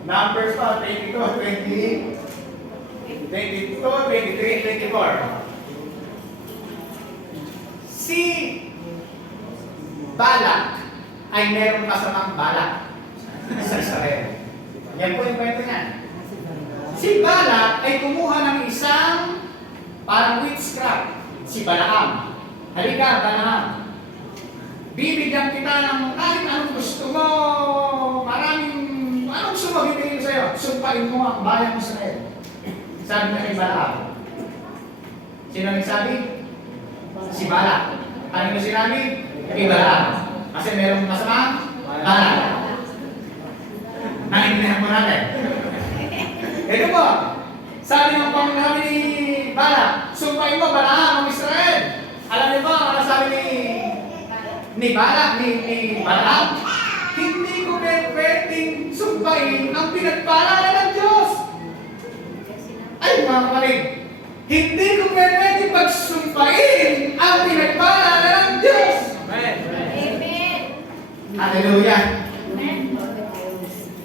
Numbers pa, 22, 20, 22, 23, 24. Si Balak ay merong kasamang balak sa Israel. Yan po yung kwento niya. Si Balak ay kumuha ng isang parang witchcraft, si Balaam. Halika, Balaam. Bibigyan kita ng kahit anong gusto mo, anong gusto mo bibigyan ko sa'yo? Sumpain mo ang bayan ng Israel. Sabi na kay Balaam. Sino nagsabi? Si Balak. Ano yung sinabi? Kay Balaam. Kasi merong masama? Balak. Naintindihan po natin. Ito po, sabi ng Panginoon ni Balak, sumpain mo Balaam ang Israel. Alam niyo ba, ano sabi ni Balak, ni Balaam? Hindi ko pwedeng sumpain ang pinagpala ng Diyos. Ay, mga kapatid, hindi ko pwedeng pagsumpain ang pinagpala ng Diyos. Amen. Hallelujah. Amen.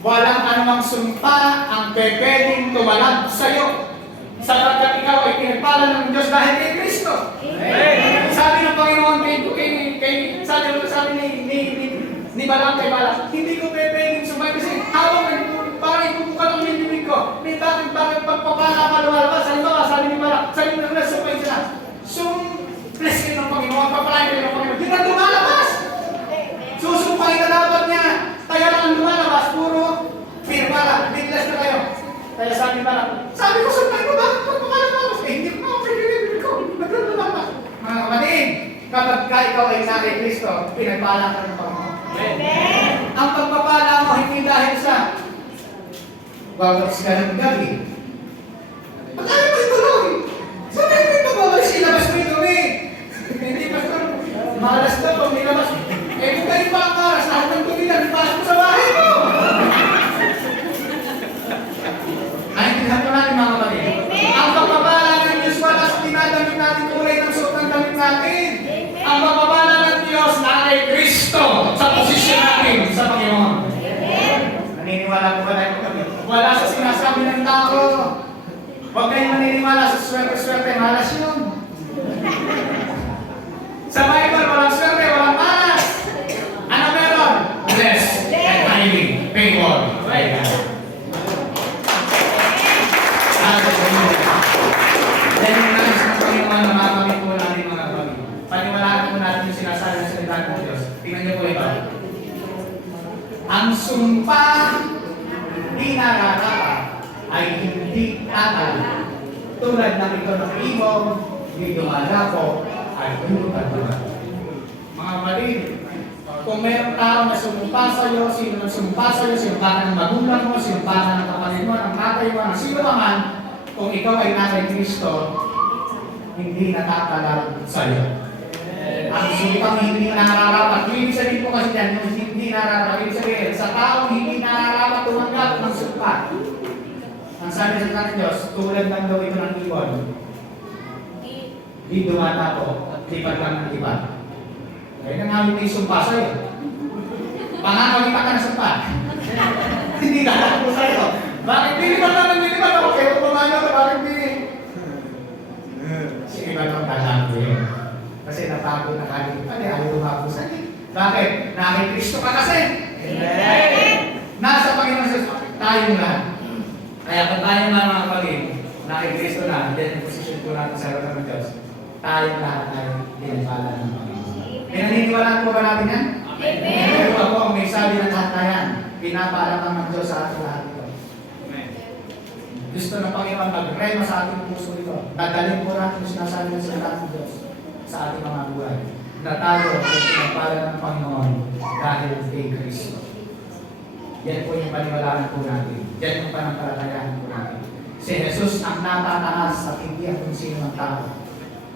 Walang anumang sumpa ang pwedeng tumalab sa iyo sapagkat ikaw ay pinagpala ng Diyos dahil kay Kristo. Amen. Sabi ng Panginoon sabi ni Balaam kay Balak, hindi ko pwedeng sumay kasi habang parang ipupukan ang bibig ko. May bakit pagpapala ka lumalabas. Sabi ni Balak, sabi mo na sumay sila. Bless kayo ng Panginoon, papalain kayo ng Panginoon. Hindi na lumalabas. Susumpay na dapat niya. Kaya lang ang lumalabas, puro firma lang. Biglas na kayo. Kaya sabi Balak, sabi ko sumpay ko, bakit pagpapalalabas? Hindi ko bibig ko. Naglalabas. Mga kapatid, kapag ikaw ay sa kay Kristo, pinagpala ka ng Panginoon. Amen. Ang pagpapala mo hindi dahil sa babagis ka ng gabi. Pagkaya mo ituloy. Sabi mo ito, babagis ilabas mo ito hindi pastor, malas na pag nilabas. Kung kayo pa ang malas, lahat ng tumilan, ipasok mo sa bahay mo. Naintindihan ko natin mga kapatid. Ang pagpapala ng Diyos wala sa tinadamit natin kulay ng suot ng damit natin. Ang pagpapala ng Diyos na kay Kristo sa posisyon natin sa Panginoon. Naniniwala po ba tayo kami? Wala sa sinasabi ng tao. Huwag kayong maniniwala sa swerte-swerte. Malas yun. Sa Bible, walang swerte, walang malas. Ano meron? Blessed and highly favored by God. Dahil yung nais ng Panginoon na makamit po natin mga kapatid. Paniwalaan po natin yung sinasabi ng salita ng Diyos. Tingnan niyo po ito. Ang sumpa di nararapat ay hindi tatal. Tulad ng ekonomibo, di dumalapo, ay hindi pagdulat. Mga kapatid, kung mayroong tao na sumpa sa iyo, sino nang sumpa sa iyo, sinumpa ka ng magulang mo, sinumpa ka ng kapatid mo, ng tatay mo, ng sino man, kung ikaw ay nasa Kristo, hindi natatalag sa iyo. Ang sumpang hindi nararapat, ibig sabihin po kasi yan, yung hindi nararapat, ibig sabihin, sa taong hindi nararapat tumanggap ng sumpa. Ang sabi sa ng Diyos, tulad lang daw ito ng ibon. Di dumata po, lipat lang ng iba. Kaya nangawin mo yung sumpa sa'yo. Pangangawita ka na sumpa. Hindi ka po sa'yo. Bakit binipan lang ng binipan ako? Kaya kumamano ka, bakit binipan? Sige ba naman talang ko yun? Kasi natago na kagin pa, ayaw lumako sa'yo. Bakit? Nakay Kristo ka kasi. Nasa Panginoon Jesus, tayong lahat. Kaya kung tayo na mga kapatid, nakay Kristo na, then yung posisyon po natin sa harap ng Diyos, tayong lahat ay dinipala ng Panginoon. Pinaniniwalaan po ba natin yan? Amen. Ito po ang may sabi ng lahat na yan. Pinapalaman ng Diyos sa ating lahat ito. Gusto ng Panginoon mag-rema sa ating puso ito. Dadalhin po natin yung sinasabi ng salita ng Diyos sa ating mga buhay. Na tayo ay pinapala ng Panginoon dahil kay Kristo. Yan po yung paniwalaan po natin. Yan yung panampalatayaan po natin. Si Jesus ang natataas at hindi ang kung sino ng tao.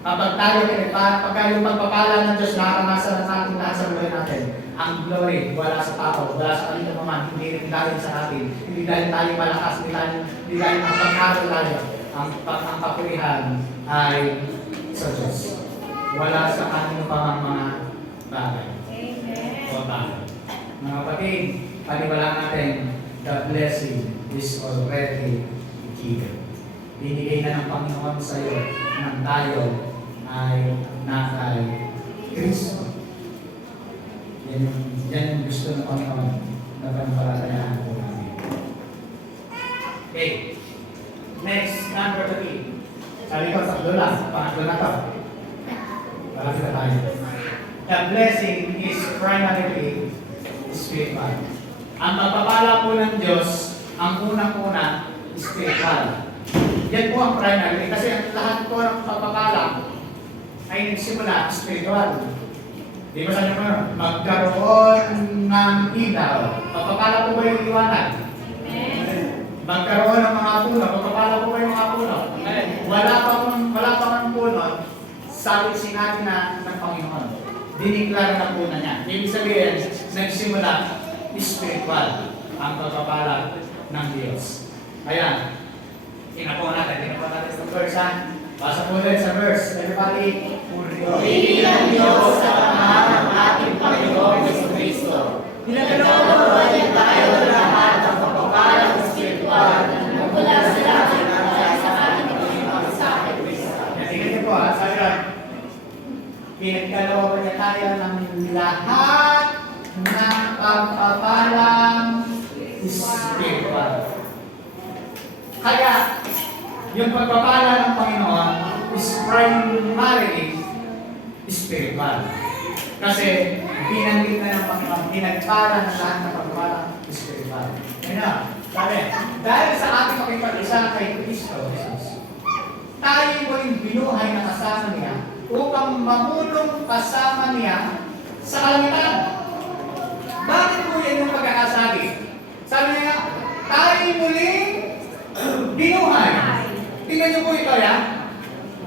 Kapag tayo pagka yung pagpapala ng Diyos naranasan sa ating lahat sa buhay natin, ang glory wala sa tao, wala sa kanila naman, hindi rin dahil sa atin, hindi dahil tayo malakas, hindi dahil ang pagkaro tayo, ang papurihan ay sa Diyos. Wala sa kanino pa mga bagay. Amen. O tayo. Mga kapatid, paniwalaan natin the blessing is already given. Binigay na ng Panginoon sa iyo nang tayo ay nakay Kristo. Yan yung gusto ng Panginoon na panampalatayaan po namin. Okay. Next, number 3. Sabi ko, sakto lang. Pangatlo na to. Malapit na tayo. The blessing is primarily spiritual. Ang pagpapala po ng Diyos, ang unang-una, spiritual. Yan po ang primary. Kasi ang lahat po ng pagpapala ay nagsimula spiritual. Di ba sabi mo, magkaroon ng ilaw. Pagpapala po ba yung liwanag? Magkaroon ng mga puno. Pagpapala po ba yung mga puno? Wala pa mang puno, sabi sinabi na ng Pagpapala. Diniklara na po na niya. Ibig sabihin, nagsimula spiritual ang pagpapala ng Diyos. Ayan. Tinapo natin sa verse, ha? Basa po ulit sa verse. Everybody, Purihin ang Diyos sa mahal ng ating Panginoong Jesucristo. Pinagkalooban niya tayo lahat ng pagpapalang spiritual na mula sa langit at sa ating Panginoon sa akin Kristo. tingnan niyo po, ha? Sabi lang, pinagkalooban niya tayo ng lahat ng pagpapalang spiritual. Kaya, yung pagpapala ng Panginoon is primarily spiritual. Kasi, binanggit na ng Panginoon, pinagpala ng lahat ng pagpapala spiritual. Yun na, sabi, dahil sa ating pakipag-isa kay Kristo Jesus, tayo muling binuhay na kasama niya upang mamulong kasama niya sa kalangitan. Bakit po yan yung pagkakasabi? Sabi niya, tayo muling binuhay. Tingnan niyo po ito yan.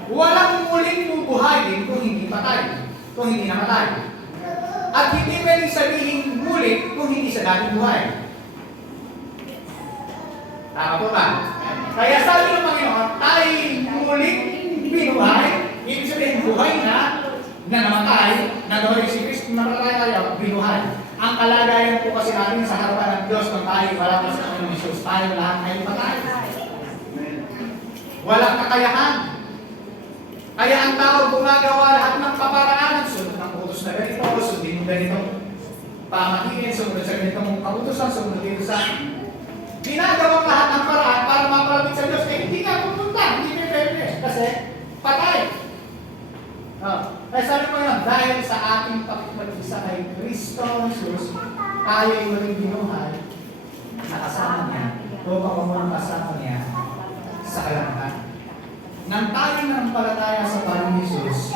Walang muling bubuhayin kung hindi patay. Kung hindi namatay. At hindi pwedeng sabihin muli kung hindi sa dating buhay. Tama po ba? Kaya sabi ng Panginoon, tayo muling binuhay. Ibig sabihin, buhay na namatay, nagawa si Kristo, namatay tayo, binuhay. Ang kalagayan po kasi natin sa harapan ng Diyos kung tayo wala pa sa Panginoon Jesus, tayo lahat ay patay. Walang kakayahan. Kaya ang tao gumagawa lahat ng kaparaanan. Sunod ng utos na ganito, sundin mo ganito. Pamahiin, sumunod sa ganito mong kautosan, sumunod dito sa ginagawang lahat ng paraan para mapalapit sa Diyos. Eh, hindi ka pupunta, hindi ka pwede. Kasi patay. Kaya sabi ko yun, dahil sa ating pakipag-isa kay Kristo Jesus, tayo ay walang binuhay na kasama niya, upang kumulong kasama niya sa kalangitan. Nang tayo nanampalataya sa Panginoon Jesus,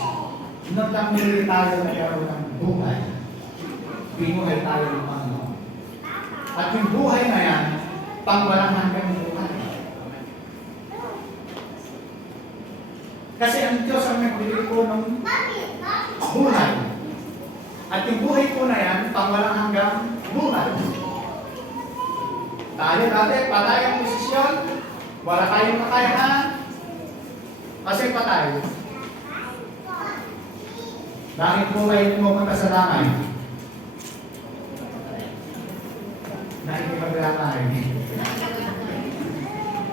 nang muli tayo nagkaroon ng buhay, binuhay tayo ng Panginoon. At yung buhay na yan, pang walang hanggang buhay. Kasi ang Diyos ang nagbigay po ng buhay. At yung buhay po na yan, pang walang hanggang buhay. Tayo dati, patay ang posisyon, wala tayong kakayahan, kasi patay. Bakit po kayo pumunta sa langay? Nakikipaglamay.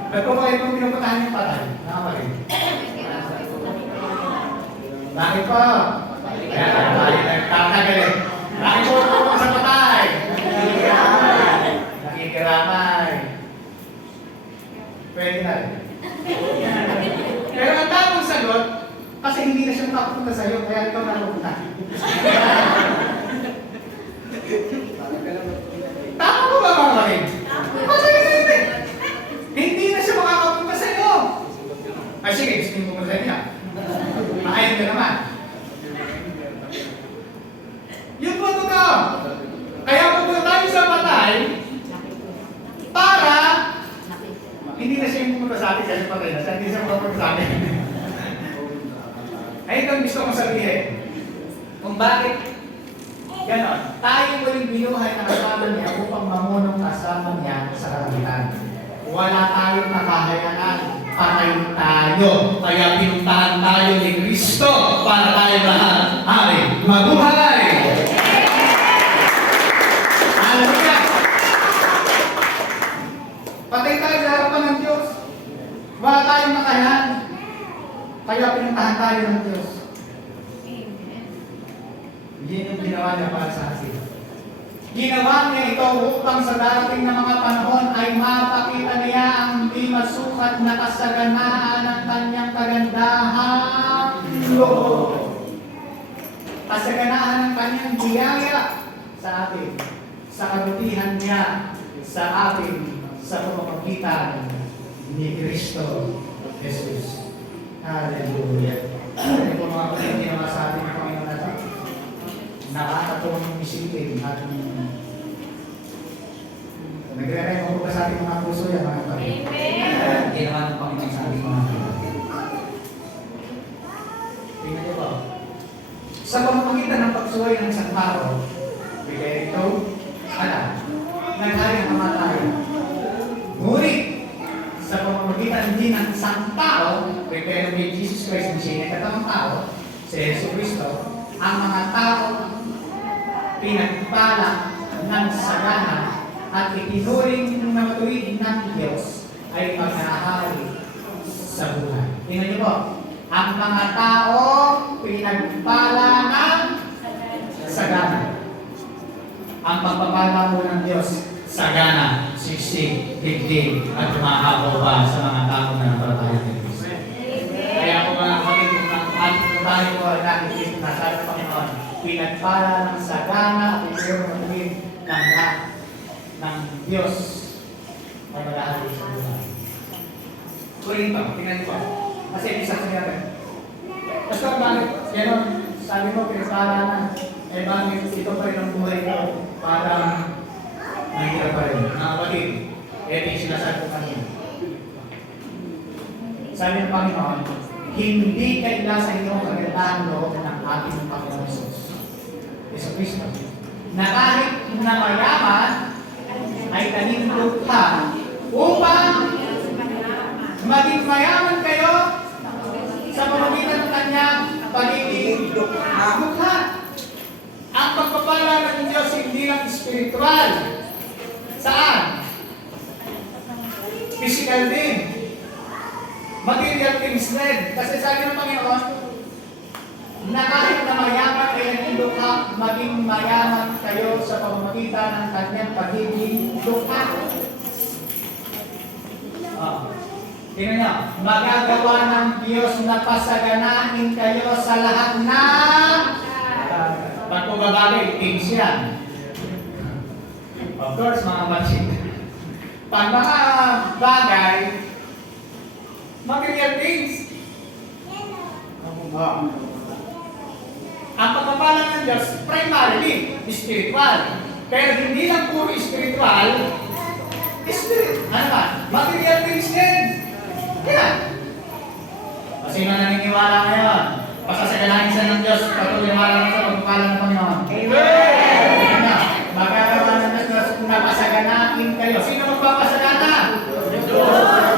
Ba't po kayo kung pinupuntahan yung patay? Nakapagin. Bakit po? Kaya tayo nagtatagal. Bakit po pumunta sa patay? Nakikiramay. Pwede na rin. Pero ang tamang sagot, kasi hindi na siya makapunta sa iyo, kaya ikaw na napunta. Tama ko ba mga kapatid? Hindi na siya makakapunta sa iyo. Ay sige, gusto nyo pumunta sa niya. Makain ka naman. Yun po totoo. Kaya pupunta tayo sa patay para hindi na siya yung pumunta sa atin kasi patay na siya. Hindi siya pumunta sa atin. Ay, ito ang gusto kong sabihin. Kung bakit ganon, tayo muling binuhay na kasama niya upang mamunong kasama niya sa kalangitan. Wala tayong nakahayaan. Patay tayo. Kaya pinuntahan tayo ni Kristo para tayo lahat ay mabuhay. Hallelujah! pinuntahan tayo ng Diyos. Yan yung ginawa niya para sa atin. Ginawa niya ito upang sa darating na mga panahon ay mapakita niya ang hindi masukat na kasaganaan ng kanyang kagandahan loob. Kasaganaan ng kanyang biyaya sa atin, sa kabutihan niya sa atin sa pamamagitan ni Kristo Jesus. Hallelujah. Ano po mga kapatid, hindi naman sa atin ng Panginoon natin. Nakakatulong isipin at nagre-reco ba sa ating mga puso yan mga kapatid? Amen. Hindi naman ang Panginoon sa ating mga kapatid. Tingnan niyo ba? Sa pamamagitan ng pagsuway ng isang tao, bigay ito, naghayang kamatayan. Ngunit, sa pamamagitan din ng isang tao, bigay ni Jesus Christ, na siya katawang tao, si Jesus Cristo, ang mga tao pinagpala ng sagana at itinuring na matuwid ng Diyos ay maghahari sa buhay. Tingnan niyo po, ang mga tao pinagpala ng sagana. Ang pagpapala po ng Diyos, sagana, siksik, digdig, at mahabaw pa sa mga tao na napalataya kay Kristo. Kaya po mga kapatid, kung tayo po ay nakikita na sabi ng Panginoon, pinagpala ng sagana at itinuring ng Diyos ay maghahari sa buhay. Kunin pa, tingnan po. Kasi isa sa natin. Basta bakit, gano'n, sabi mo, pinagpala na, eh bakit ito pa rin ang buhay ko para mahirap pa rin. Mga kapatid, ito yung sinasabi ko kanina. Sabi ng Panginoon, hindi kaila sa inyo ang kagandahan loob ng ating Panginoon Yesu Cristo. Na kahit na mayaman ay kaning lukha upang maging mayaman kayo sa pamamagitan ng kanyang pagiging lukha. Ang pagpapala ng Diyos hindi lang spiritual. Saan? Physical din. Material things din. Kasi sabi ng Panginoon, na kahit na mayaman ay naging lukha, maging mayaman kayo sa pamamagitan ng kanyang pagiging lukha. Tingnan niyo, magagawa ng Diyos na pasaganain kayo sa lahat ng pagpabagay, things yan. Of course, mga batsit. Pag mga bagay, material things. Ang pagpapala ng Diyos, primarily, spiritual. Pero hindi lang puro spiritual, material things din. Kaya, sino naniniwala ngayon? Pasasaganahin sa ng Diyos, patuloy wala sa pagpapala ng Panginoon. Amen! Magagawa ng Diyos na pasaganahin kayo. Sino magpapasagana?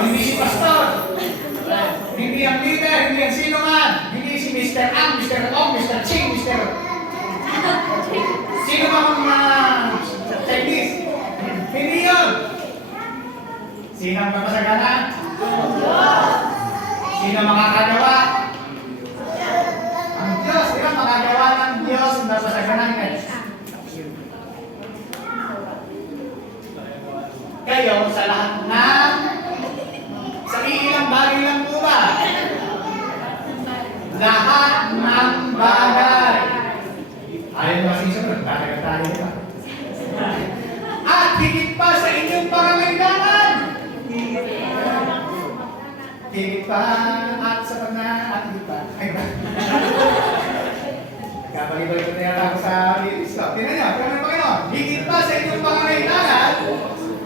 Hindi si pastor. Hindi ang leader, hindi ang sino man. Hindi si Mr. Ang, Mr. Ong, Mr. Ching, Mr. Sino man ang mga Chinese? Hindi yun. Sino ang papasagana? Sino makakagawa? Ang Diyos, di ba? Makagawa ng Diyos na pasaganahin kayo. Kayo sa lahat ng sa ilang bagay lang po ba? Lahat ng bagay. Ayaw ba siya? Talaga tayo ba? At higit pa sa inyong pangangailangan. Higit pa at sa at higit pa. Ay ba? Kapag-ibalik ko na yata ako sa lilis ko. Tingnan niyo, kung ano Panginoon, higit pa sa inyong pangangailangan,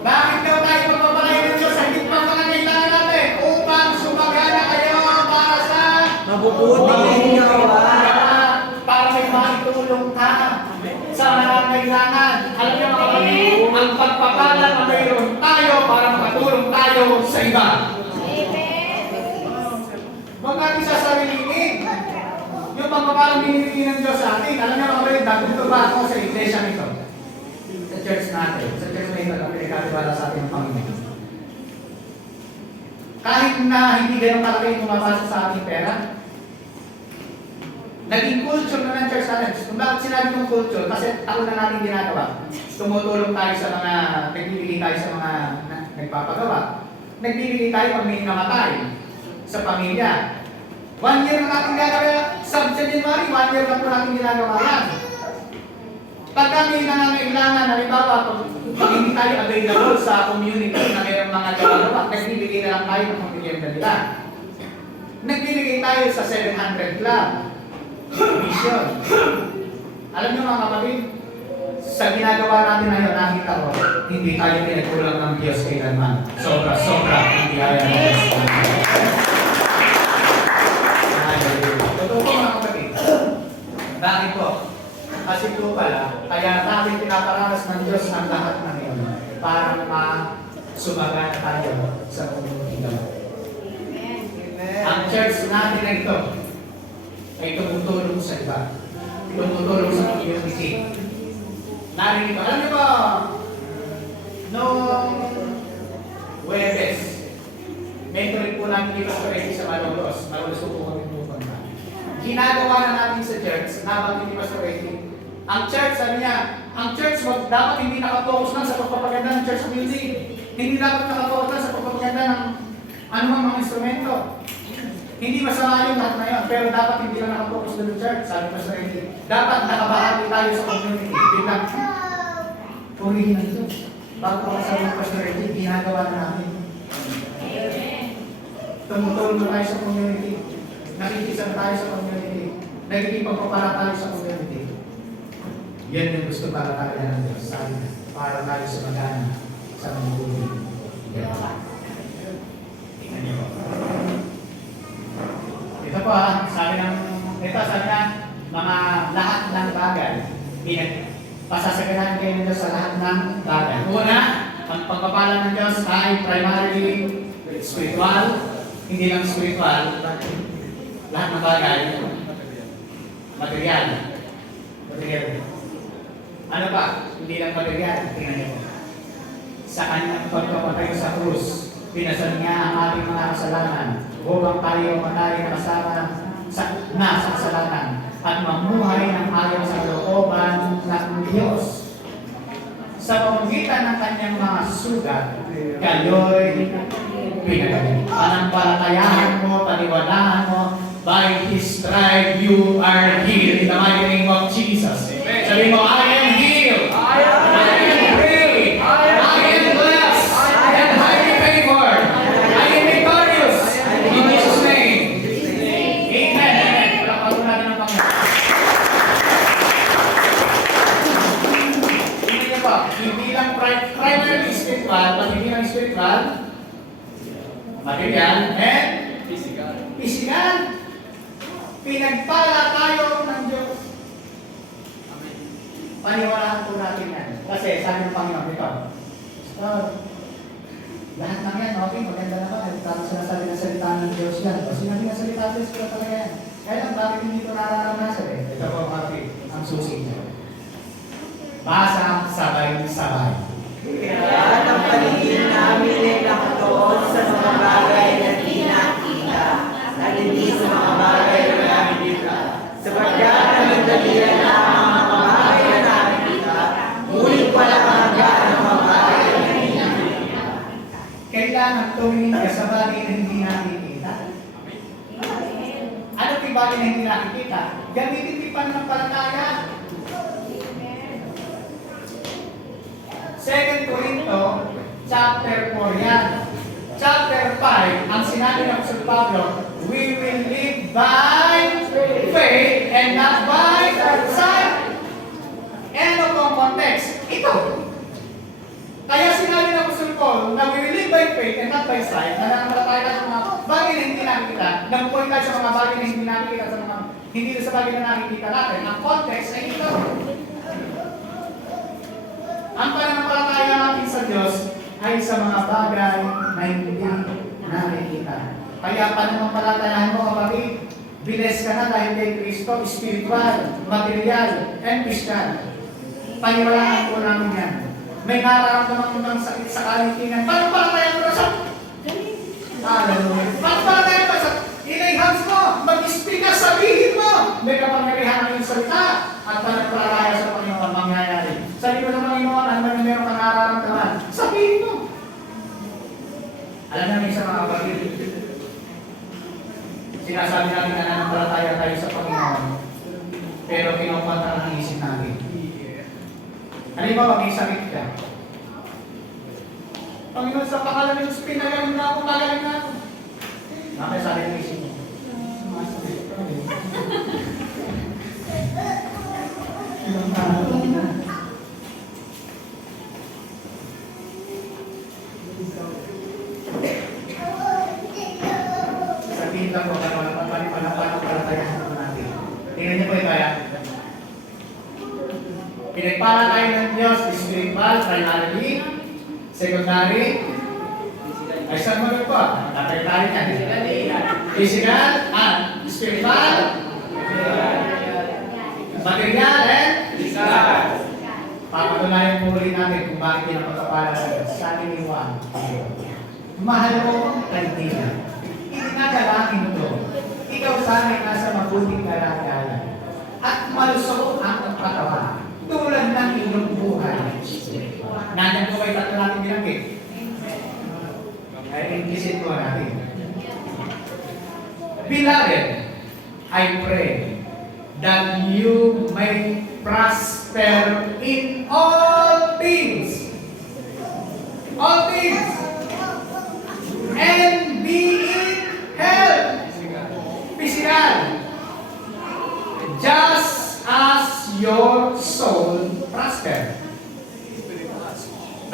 bakit daw tayo magpapalay ng Diyos sa higit pa pangangailangan natin? Upang sumagana kayo para sa Mabubuting ginawa. para may maitulong ka sa nangangailangan. Alam niyo mga kapatid, ang pagpapala na mayroon tayo para makatulong tayo sa iba. Huwag natin sasarilinin. Yung pagpapalang binibigyan ng Diyos sa atin, alam niyo mga kapatid, dito ba ako sa iglesia nito? Sa church natin, sa church na ito na pinagkatiwala sa atin ng Panginoon. Kahit na hindi ganun kalaki yung pumapasok sa ating pera, Naging culture na ng church natin. Kung bakit sinabi kong culture, kasi ako na natin ginagawa. Tumutulong tayo sa mga, nagbibigay tayo sa mga nagpapagawa. Nagbibigay tayo pag may namatay sa pamilya. 1 year na natin gagawin. Sa January, 1 year na po natin ginagawa yan. Pag kami nangangailangan, halimbawa, pag hindi tayo available sa community na mayroong mga gagawa, nagbibigay na lang tayo ng pamilya nila. Nagbibigay tayo sa 700 Club. Mission. Alam niyo mga kapatid, sa ginagawa natin ngayon, nakita ko, hindi tayo pinagkulang ng Diyos kailanman. Sobra, hindi kaya ng Diyos. Totoo po mga kapatid. Bakit po? Kasi po pala, kaya natin pinaparanas ng Diyos ang lahat ng iyon para masumagana tayo sa community naman. Ang church natin na ito ay tumutulong sa iba. Tumutulong sa community. Narinig ba? Alam niyo ba, noong Webes, mentoring po namin dito sa Regi sa Malolos. Malolos po kami pupunta. Ginagawa na natin sa church, nabanggit ni Pastor Regi. Ang church, sabi niya, ang church dapat hindi nakafocus lang sa pagpapaganda ng church building. Hindi dapat nakafocus lang sa pagpapaganda ng anumang mga instrumento. Hindi masama yung lahat na yun, pero dapat hindi lang nakapokus doon ng church, sabi pa sa Regi. Dapat nakabahagi tayo sa community. Biglang, purihin ng Diyos. Bago ako sabi ng Pastor Regi, ginagawa na namin. Tumutulong na tayo sa community. Nakikisan tayo sa community. Nagiging pagpapala tayo sa community. Yan yung gusto para tayo ng Diyos. Sabi, para tayo sumagana sa community. Tingnan niyo. Ito po sabi na, mga lahat ng bagay, pasasaganahan kayo ng Diyos sa lahat ng bagay. Una, ang pagpapala ng Diyos ay primarily spiritual, hindi lang spiritual, lahat ng bagay, material. Ano ba? Hindi lang material, tingnan niyo po. Sa kanyang pagpapatay sa krus, pinasal niya ang ating mga kasalanan upang tayo matay na kasama sa kasalanan at mamuhay ng ayon sa looban ng Diyos. Sa pamamagitan ng kanyang mga sugat, kayo'y pinagaling. Panampalatayahan mo, paniwalaan mo, by His stripe you are healed. In the mighty name of Jesus. Sabi mo, I am healed. I am free. I am blessed. I am highly favored. I am victorious. In Jesus' name. Amen. Palakpakan natin ang Panginoon. Hindi niyo pa, hindi lang primarily spiritual, but hindi lang spiritual, material, and physical. Pinagpala tayo ng Diyos. Paniwalaan po natin yan. Kasi sabi ng Panginoon, ito, lahat ng yan, okay, maganda naman. Tapos sinasabi ng salita ng Diyos yan. Kasi sinabi ng salita ng Diyos, pero talaga yan. Kaya lang, bakit hindi ito nararanasan eh? Ito po, kapit, ang susi niya. Basa, sabay-sabay. Kaya ang paligid namin ay nakatuon sa mga bagay na di nakita at hindi sa mga bagay na nakikita. Sapagkat ang nagdalian lamang ang mga bagay na nakikita, ngunit wala hanggan ang mga bagay na di nakikita. Kailangan tumingin ka sa bagay na hindi nakikita. Ano po yung bagay na hindi nakikita? Gamitin mo yung pananampalataya. 2 Corinto, chapter 4 yan. Chapter 5, ang sinabi ng Apostol Pablo, we will live by faith and not by sight. Ano po ang context? Ito. Kaya sinabi ng Apostol Paul na we will live by faith and not by sight, na nananampalataya tayo sa mga bagay na hindi nakikita, nag-point tayo sa mga bagay na hindi nakikita, hindi sa bagay na nakikita natin. Ang context ay ito. Ang pananampalataya natin sa Diyos ay sa mga bagay na hindi nakikita. Kaya pananampalatayahan mo, kapatid, bless ka na dahil kay Kristo, spiritual, material, and Christian. Paniwalaan po namin yan. May nararamdaman mo ng sakit sa kalitingan. Pananampalatayahan mo na sa... Hallelujah. Pananampalatayahan mo sa... Inay hands mo, mag-speak ka, sabihin mo. May kapag na nananampalataya tayo sa Panginoon, pero kinukontra ng isip natin. Halimbawa, may sakit ka. Panginoon, sa pangalan ng Diyos, pinagaling na ako, magaling na ako. Nakasabi ng isip mo. Sumasakit ka rin. Sabihin lang po, panapalatayahan po natin. Tingnan niyo po yung kaya. Pinagpala tayo ng Diyos, spiritual, primarily, secondary, ay saan mo rin po? Tatagtari niya. Physical, spiritual, material, papatunayan po rin natin kung bakit pinapagpapala sa Diyos. Sa ating iwan. Mahal mo ang kaibigan. Itinadalangin mo ito. Ikaw sana ay nasa mabuting kalagayan. At malusog ang katawan. Tulad ng iyong buhay. Nandiyan po kayo tatlo natin binanggit. Ay, implicit po natin. Beloved, I pray that you may prosper in all things. All things. And be in health. Physical. Just as your soul prosper.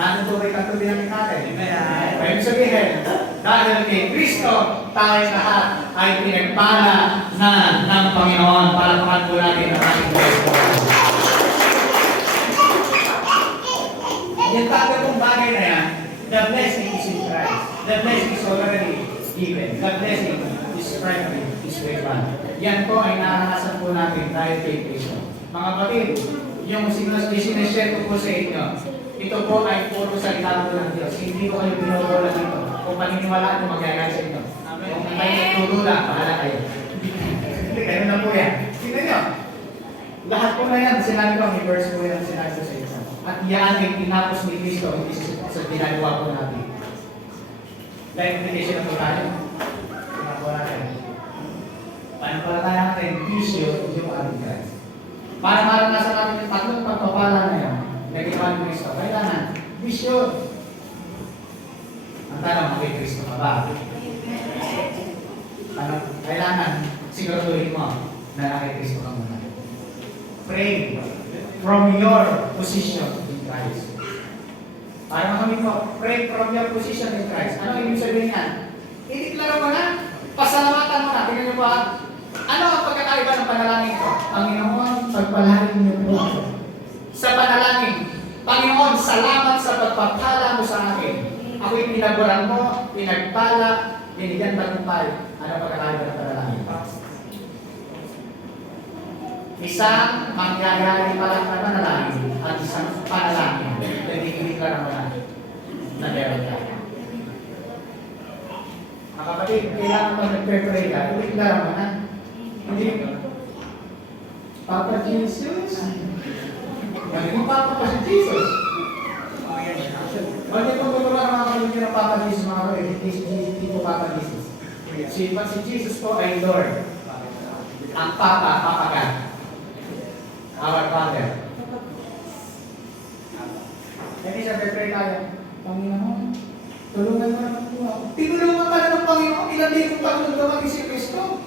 Nandito rin ang tuloy natin. Ibig sabihin, dahil kay Kristo, tayo lahat ay pinagpala na ng Panginoon para pakatulad natin ang ating Kristo. Yung tatlong bagay na yan, the blessing is in Christ. The blessing is already given. The blessing is primary, is spiritual. Yan po ay naranasan po natin dahil kay Kristo. Mga kapatid, yung sinashare ko po sa inyo, ito po ay puro salita po ng Diyos. Hindi ko kayo pinutulan dito. Kung paniniwalaan nyo, magyayari sa inyo. Kung kayo nagtulula, bahala kayo. Hindi, ganun na po yan. Tingnan nyo. Lahat po na yan, sinabi ko, may verse po yan, sinabi ko sa inyo. At yan ay tinapos ni Kristo, hindi sa ginagawa po natin. Dahil implication na po tayo. Ginagawa natin. Paano pala tayo natin? Bisyo yung ating Christ. Para maranasan natin yung tatlong pagpapala na yan, na ginawa ni Kristo, kailangan bisyo. Ang tanong, may Kristo ka ba? Kailangan siguraduhin mo na nakikristo ka muna. Pray from your position in Christ. Para makamit mo, pray from your position in Christ. Ano ibig sabihin yan? Ideklara mo na, pasalamatan mo na. Tingnan niyo ba? Ano ang pagkakaiba ng panalangin ko? Panginoon, pagpalain niyo po ako. Sa panalangin, Panginoon, salamat sa pagpapala mo sa akin. Ako'y pinaguran mo, pinagpala, binigyan tagumpay. Ano ang pagkakaiba ng panalangin? Isang mangyayari pa lang na panalangin at isang panalangin na dinideklara mo na meron ka. Mga kapatid, kailangan pag nagpe-pray ka, dinideklara mo na. Hindi, Papa Jesus. Magiging Papa pa si Jesus. Bakit kung tuturuan ang mga kalugyan ng Papa Jesus, mga kapatid, hindi po Papa Jesus. Si Jesus po ay Lord. Ang Papa, Papa God. Our Father. Hindi siya pray tayo. Panginoon, tulungan mo naman po ako. Tinulungan ka na ng Panginoon. Ilang din kong pagulong gawin si Kristo.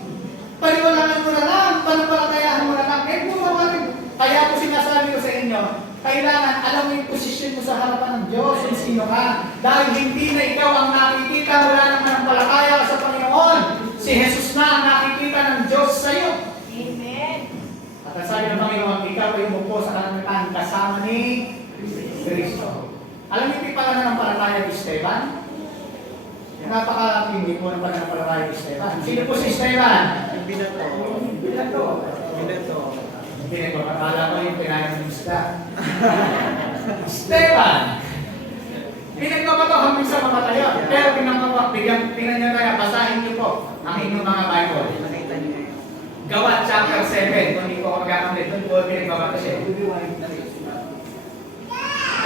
Paliwalanan mo na lang. Panapalatayahan mo na lang. Eh, bumawarin. Kaya po sinasabi ko sa inyo, kailangan alam mo yung posisyon mo sa harapan ng Diyos kung sino ka. Dahil hindi na ikaw ang nakikita, wala naman ang palataya sa Panginoon. Si Jesus na ang nakikita ng Diyos sa iyo. Amen. At ang sabi ng Panginoon, ikaw ay umupo sa kalangitan kasama ni Kristo. Alam niyo yung pananampalataya ni Esteban? Napakatindi po ng pananampalataya ni Esteban. Sino po si Esteban? Binato. Binato. Binato. Akala ko yung pinayang ng isda. Esteban! Pinagmabato hanggang sa mamatayo. Pero tingnan niyo kaya, basahin niyo po ang inyong mga Bible. Gawa chapter 7, kung hindi ko magkakamit, doon po pinagbabato siya.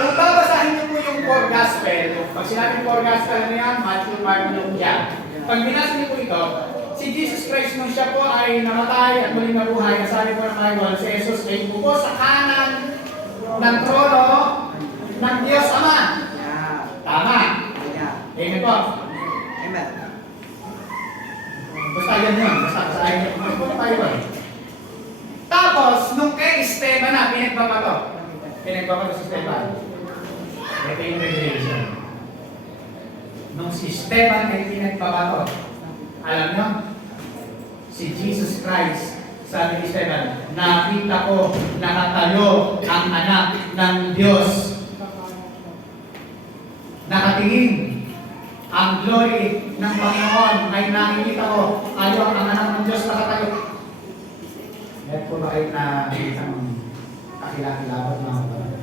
Kung babasahin niyo po yung 4 gospel, pag sinabing 4 gospel na yan, Matthew, Mark, Luke, John. Pag binasa niyo po ito, si Jesus Christ nung siya po ay namatay at muling nabuhay, nasabi po ng Bible, si Jesus ay upo sa kanan ng trono ng Diyos Ama. Yeah. Tama. Yeah. Amen po. Amen. Basta yan yun. Basta ayun yun. Ano po tayo ba? Tapos, nung kay Esteban na, pinagbabato. Pinagbabato si Esteban. Ito yung regulation. Nung si Esteban ay pinagbabato, alam nyo, si Jesus Christ, sabi ni Esteban, nakita ko nakatayo ang anak ng Diyos. Nakatingin. Ang glory ng Panginoon ay nakikita ko. Ayaw ang anak ng Diyos nakatayo. Meron po ba kayo na isang kakilakilabot mga kapatid?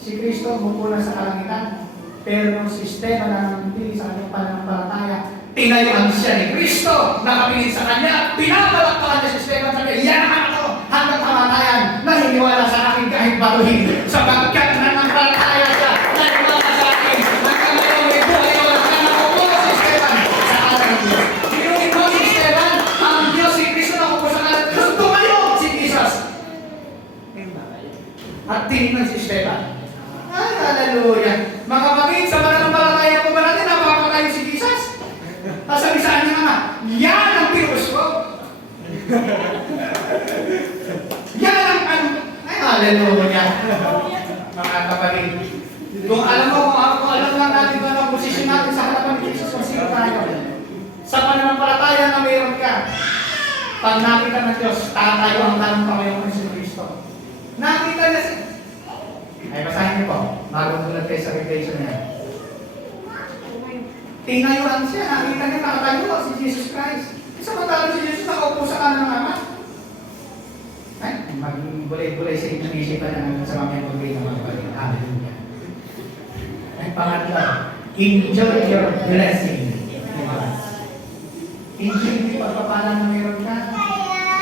Si Kristo mumula sa kalangitan, pero nung sistema na nangintili sa kanyang pananampalataya, tinayuan siya ni Kristo, nakapilin sa kanya, pinabalaktakan niya si Esteban sa kanya, yan ang anak ko, hanggang kamatayan, naniniwala sa akin kahit batuhin, sapagkat nananampalataya siya, naniniwala sa akin, hanggang ngayon may buhay o lang na nakukuha si Esteban sa kalan ng Diyos. Pinunin mo si Esteban, ang Diyos si Kristo nakukuha sa kalan ng Diyos, tumayo si Jesus. At tingnan si Esteban. Ay, hallelujah. Mga kapatid, sa pananampalataya po ba natin, napapatayo si Jesus? Tapos sabi sa kanya nga, yan ang pinuus ko. Yan ang ano. Ay, hallelujah. Mga kapatid, kung alam mo, kung alam lang natin kung ano ang posisyon natin sa harapan ni Jesus, kung sino tayo. Sa pananampalataya na mayroon ka, pag nakita ng Diyos, tatayo ang tanong Panginoon si Kristo. Nakita niya si... Ay, basahin niyo po. Bagong tulad kayo sa revelation niya. Tinayuan siya. Nakita niya nakatayo si Jesus Christ. Samantalang si Jesus nakaupo sa kanan ng Ama. Ay, mag-bulay-bulay sa inyong isipan na sa mga pag-ibig ng mga kapatid. Hallelujah. Ay, pangatlo. Enjoy your blessing. Enjoy yung pagpapala na meron ka.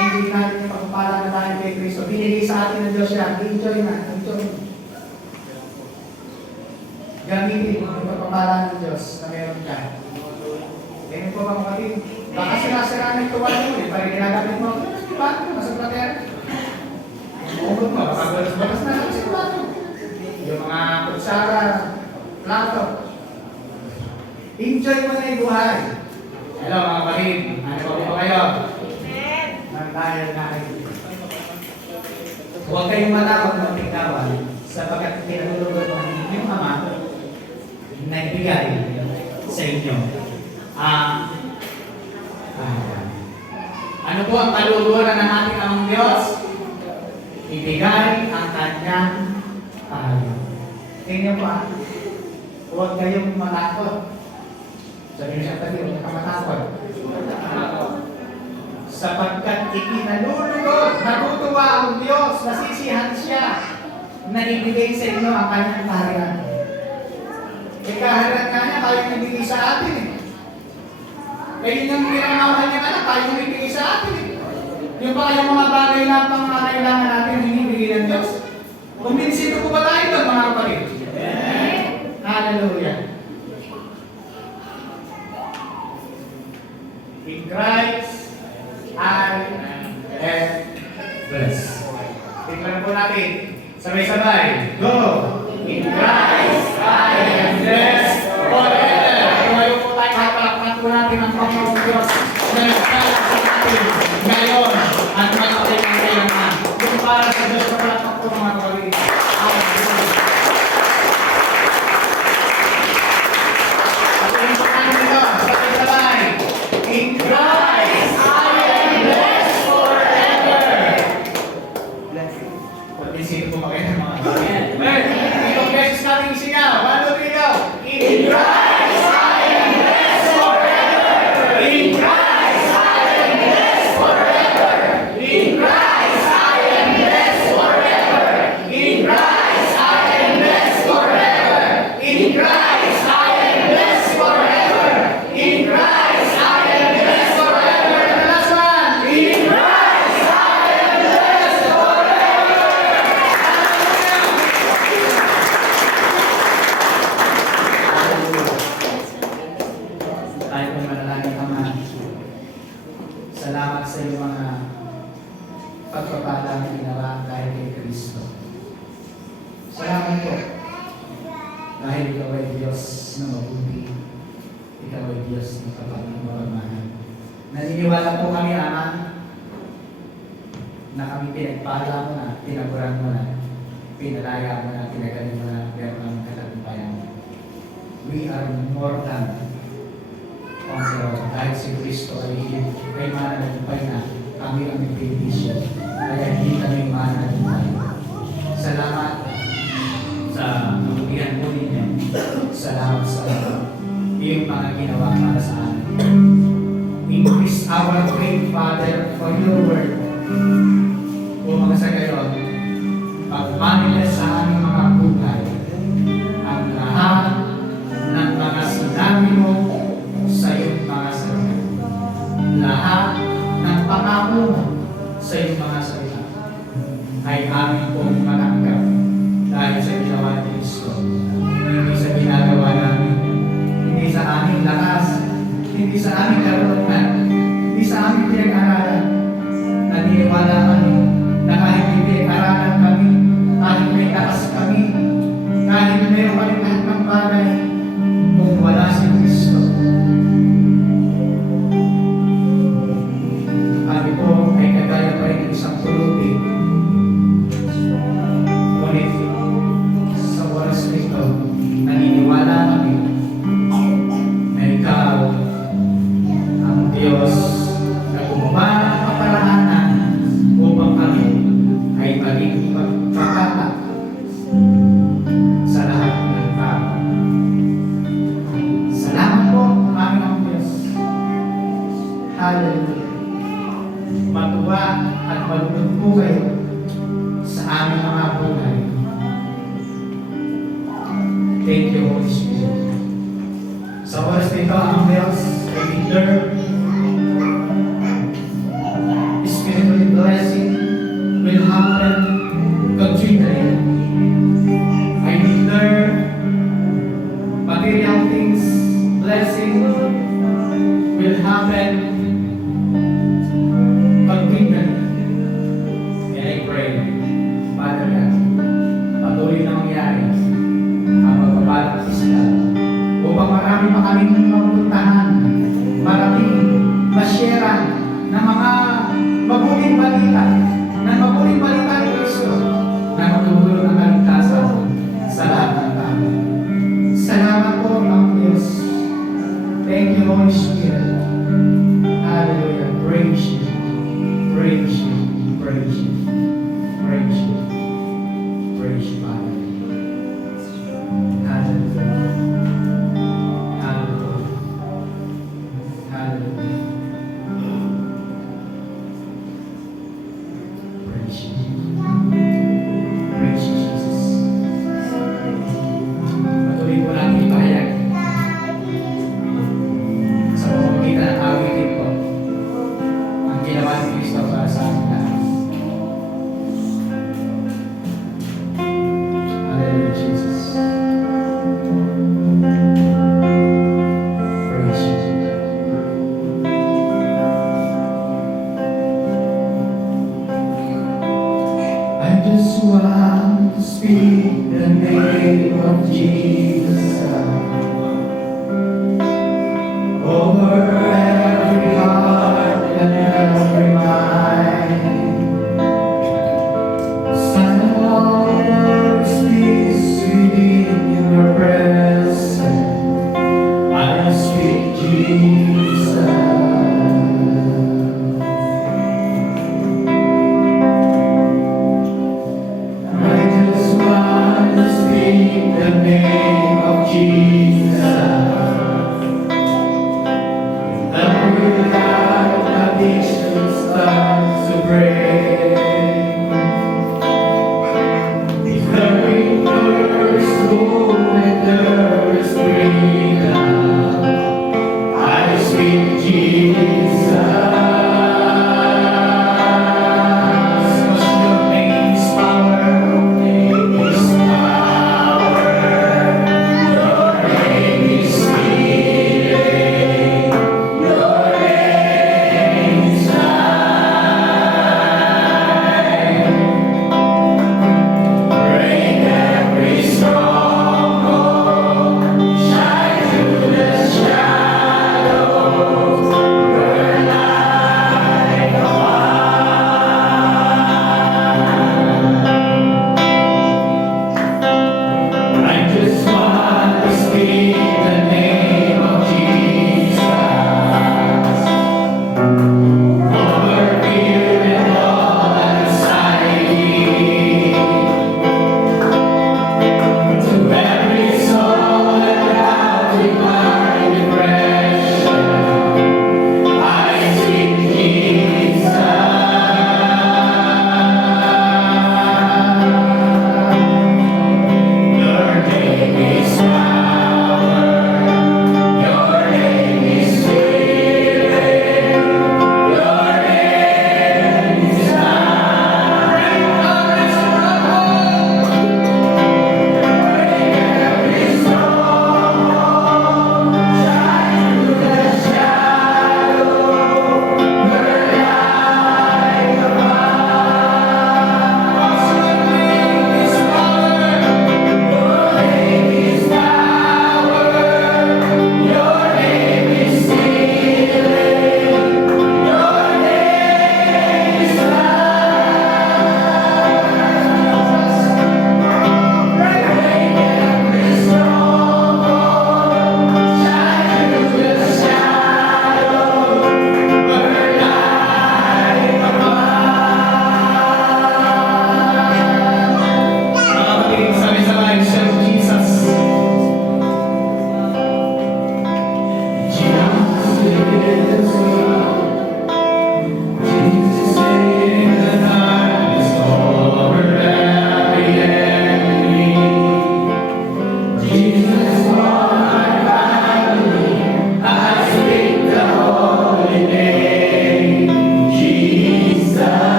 Enjoy natin yung pagpapala na tayo kay Kristo. Binigay sa atin ng Diyos yan. Enjoy na. Enjoy. Gamitin yung pagpapala ng Diyos na meron ka. Ganyan po mga kapatid. Baka sinasiraan ng tuwan mo. Pag ginagamit mo, ba't? Masag na kaya? Umot mo. Baka balas na lang sa plato. Yung mga kutsara, plato. Enjoy mo na yung buhay. Hello mga kapatid. Ano po kayo? Nagdahil na kayo. Huwag kayong matakot ng tingkawan sapagkat pinatulungan mo ang inyong Ama na ibigay sa inyo ano po ang kaluluwa ng ating Amang Diyos? Ibigay ang kanyang kaharian. Tingnan po huwag kayong matakot. Sabi niya pati, huwag kang matakot. Sapagkat ikinalulugod, natutuwa ang Diyos, nasisihan siya na ibigay sa inyo ang kanyang kaharian. Kaharian nga niya, tayo yung ibigay sa atin eh. Kaya yung pinangawahan niya na, tayo yung ibigay sa atin eh. Yung pa yung mga bagay na pangangailangan natin, hinibigay ng Diyos. Kumbinsido po ba tayo doon mga kapatid? Hallelujah. In Christ, I am blessed. Tingnan po natin. Sabay-sabay. Go! In Christ, I am blessed forever. Tumayo po tayo. Hapalakpan po natin ang Panginoong Diyos na nagkala sa atin ngayon at magkakay ng kailangan. Kung para sa Diyos na palakpak po mga kapatid. Hallelujah. Patuloy po tayo nito. Sabay-sabay. In Christ, I am blessed forever. Blessing. Pag-isip po kayo ng mga kapatid. Itong beses natin isigaw. 1, 2, 3, go. In Christ, I am blessed forever. In Christ, I am blessed forever. In Christ, I am blessed forever. Salamat sa iyong mga pagpapalang ginawa dahil kay Kristo. Salamat po. Dahil ikaw ay Diyos na mabuti. Ikaw ay Diyos na tapat ng mapagmahal. Naniniwala po kami, Ama, na kami pinagpala mo na, tinaguran mo na, pinalaya mo na, pinagaling mo na, pero kami katagumpayan. We are more than conqueror. Dahil si Kristo ay mananagumpay na, kami ang nagpipigil. Kaya hindi kami mananagumpay. Salamat sa kabutihan po ninyo. Salamat sa iyong mga ginawa para sa amin. Increase our faith, Father, for your word. O mga sa gayon, pag-manifest sa aming mga buhay ang lahat ng mga sinabi mo sa iyong mga salita. Lahat ng pangako mo sa iyong mga salita ay aming pong matanggap dahil sa ginawa ni Kristo. Hindi sa ginagawa namin, hindi sa aming lakas, hindi sa aming karunungan, hindi sa aming pinag-aralan. Naniniwala kami na kahit may pinag-aralan kami, kahit may lakas kami, kahit mayroon kami lahat ng bagay, kung wala si Kristo, kami po ay kagaya pa rin ng isang pulubi. Ngunit sa oras na ito, naniniwala kami na ikaw ang Diyos na gumawa ng kaparaanan upang kami ay maging pagpapata sa lahat ng tao. Salamat po, aming Diyos. Hallelujah. Matuwa at malulog po kayo sa aming mga buhay. Thank you, Holy Spirit. Sa oras na ito, ang Diyos ay declare spiritual blessing will happen continually. I declare material things, blessing will happen continually. And I pray, Father God, patuloy na mangyari ang pagpapalang isla upang marami pa kaming mapuntahan, maraming masyaran ng mga mabuting balita ni Kristo na matutulong ng kaligtasan sa lahat ng tao. Salamat po, ang Diyos. Thank you, Holy Spirit. Hallelujah. Praise you. Praise you. Praise you. Praise you. Praise you, Father. Hallelujah. Hallelujah. Hallelujah. Praise you. Praise you, Jesus. Patuloy po natin ipahayag sa pamamagitan ng awitin po ang ginawa ni Kristo para sa ating lahat. Hallelujah, Jesus. Praise you. I just want to speak the name of Jesus over every heart and every mind. Silent waters peace within your presence. I speak Jesus. I just want to speak the name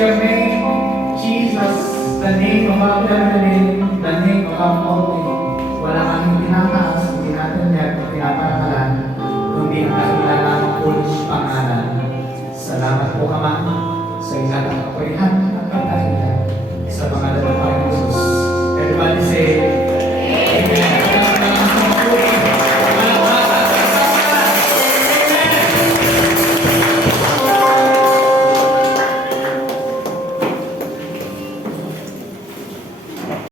your name, Jesus, the name above every name, the name above all names. Wala kaming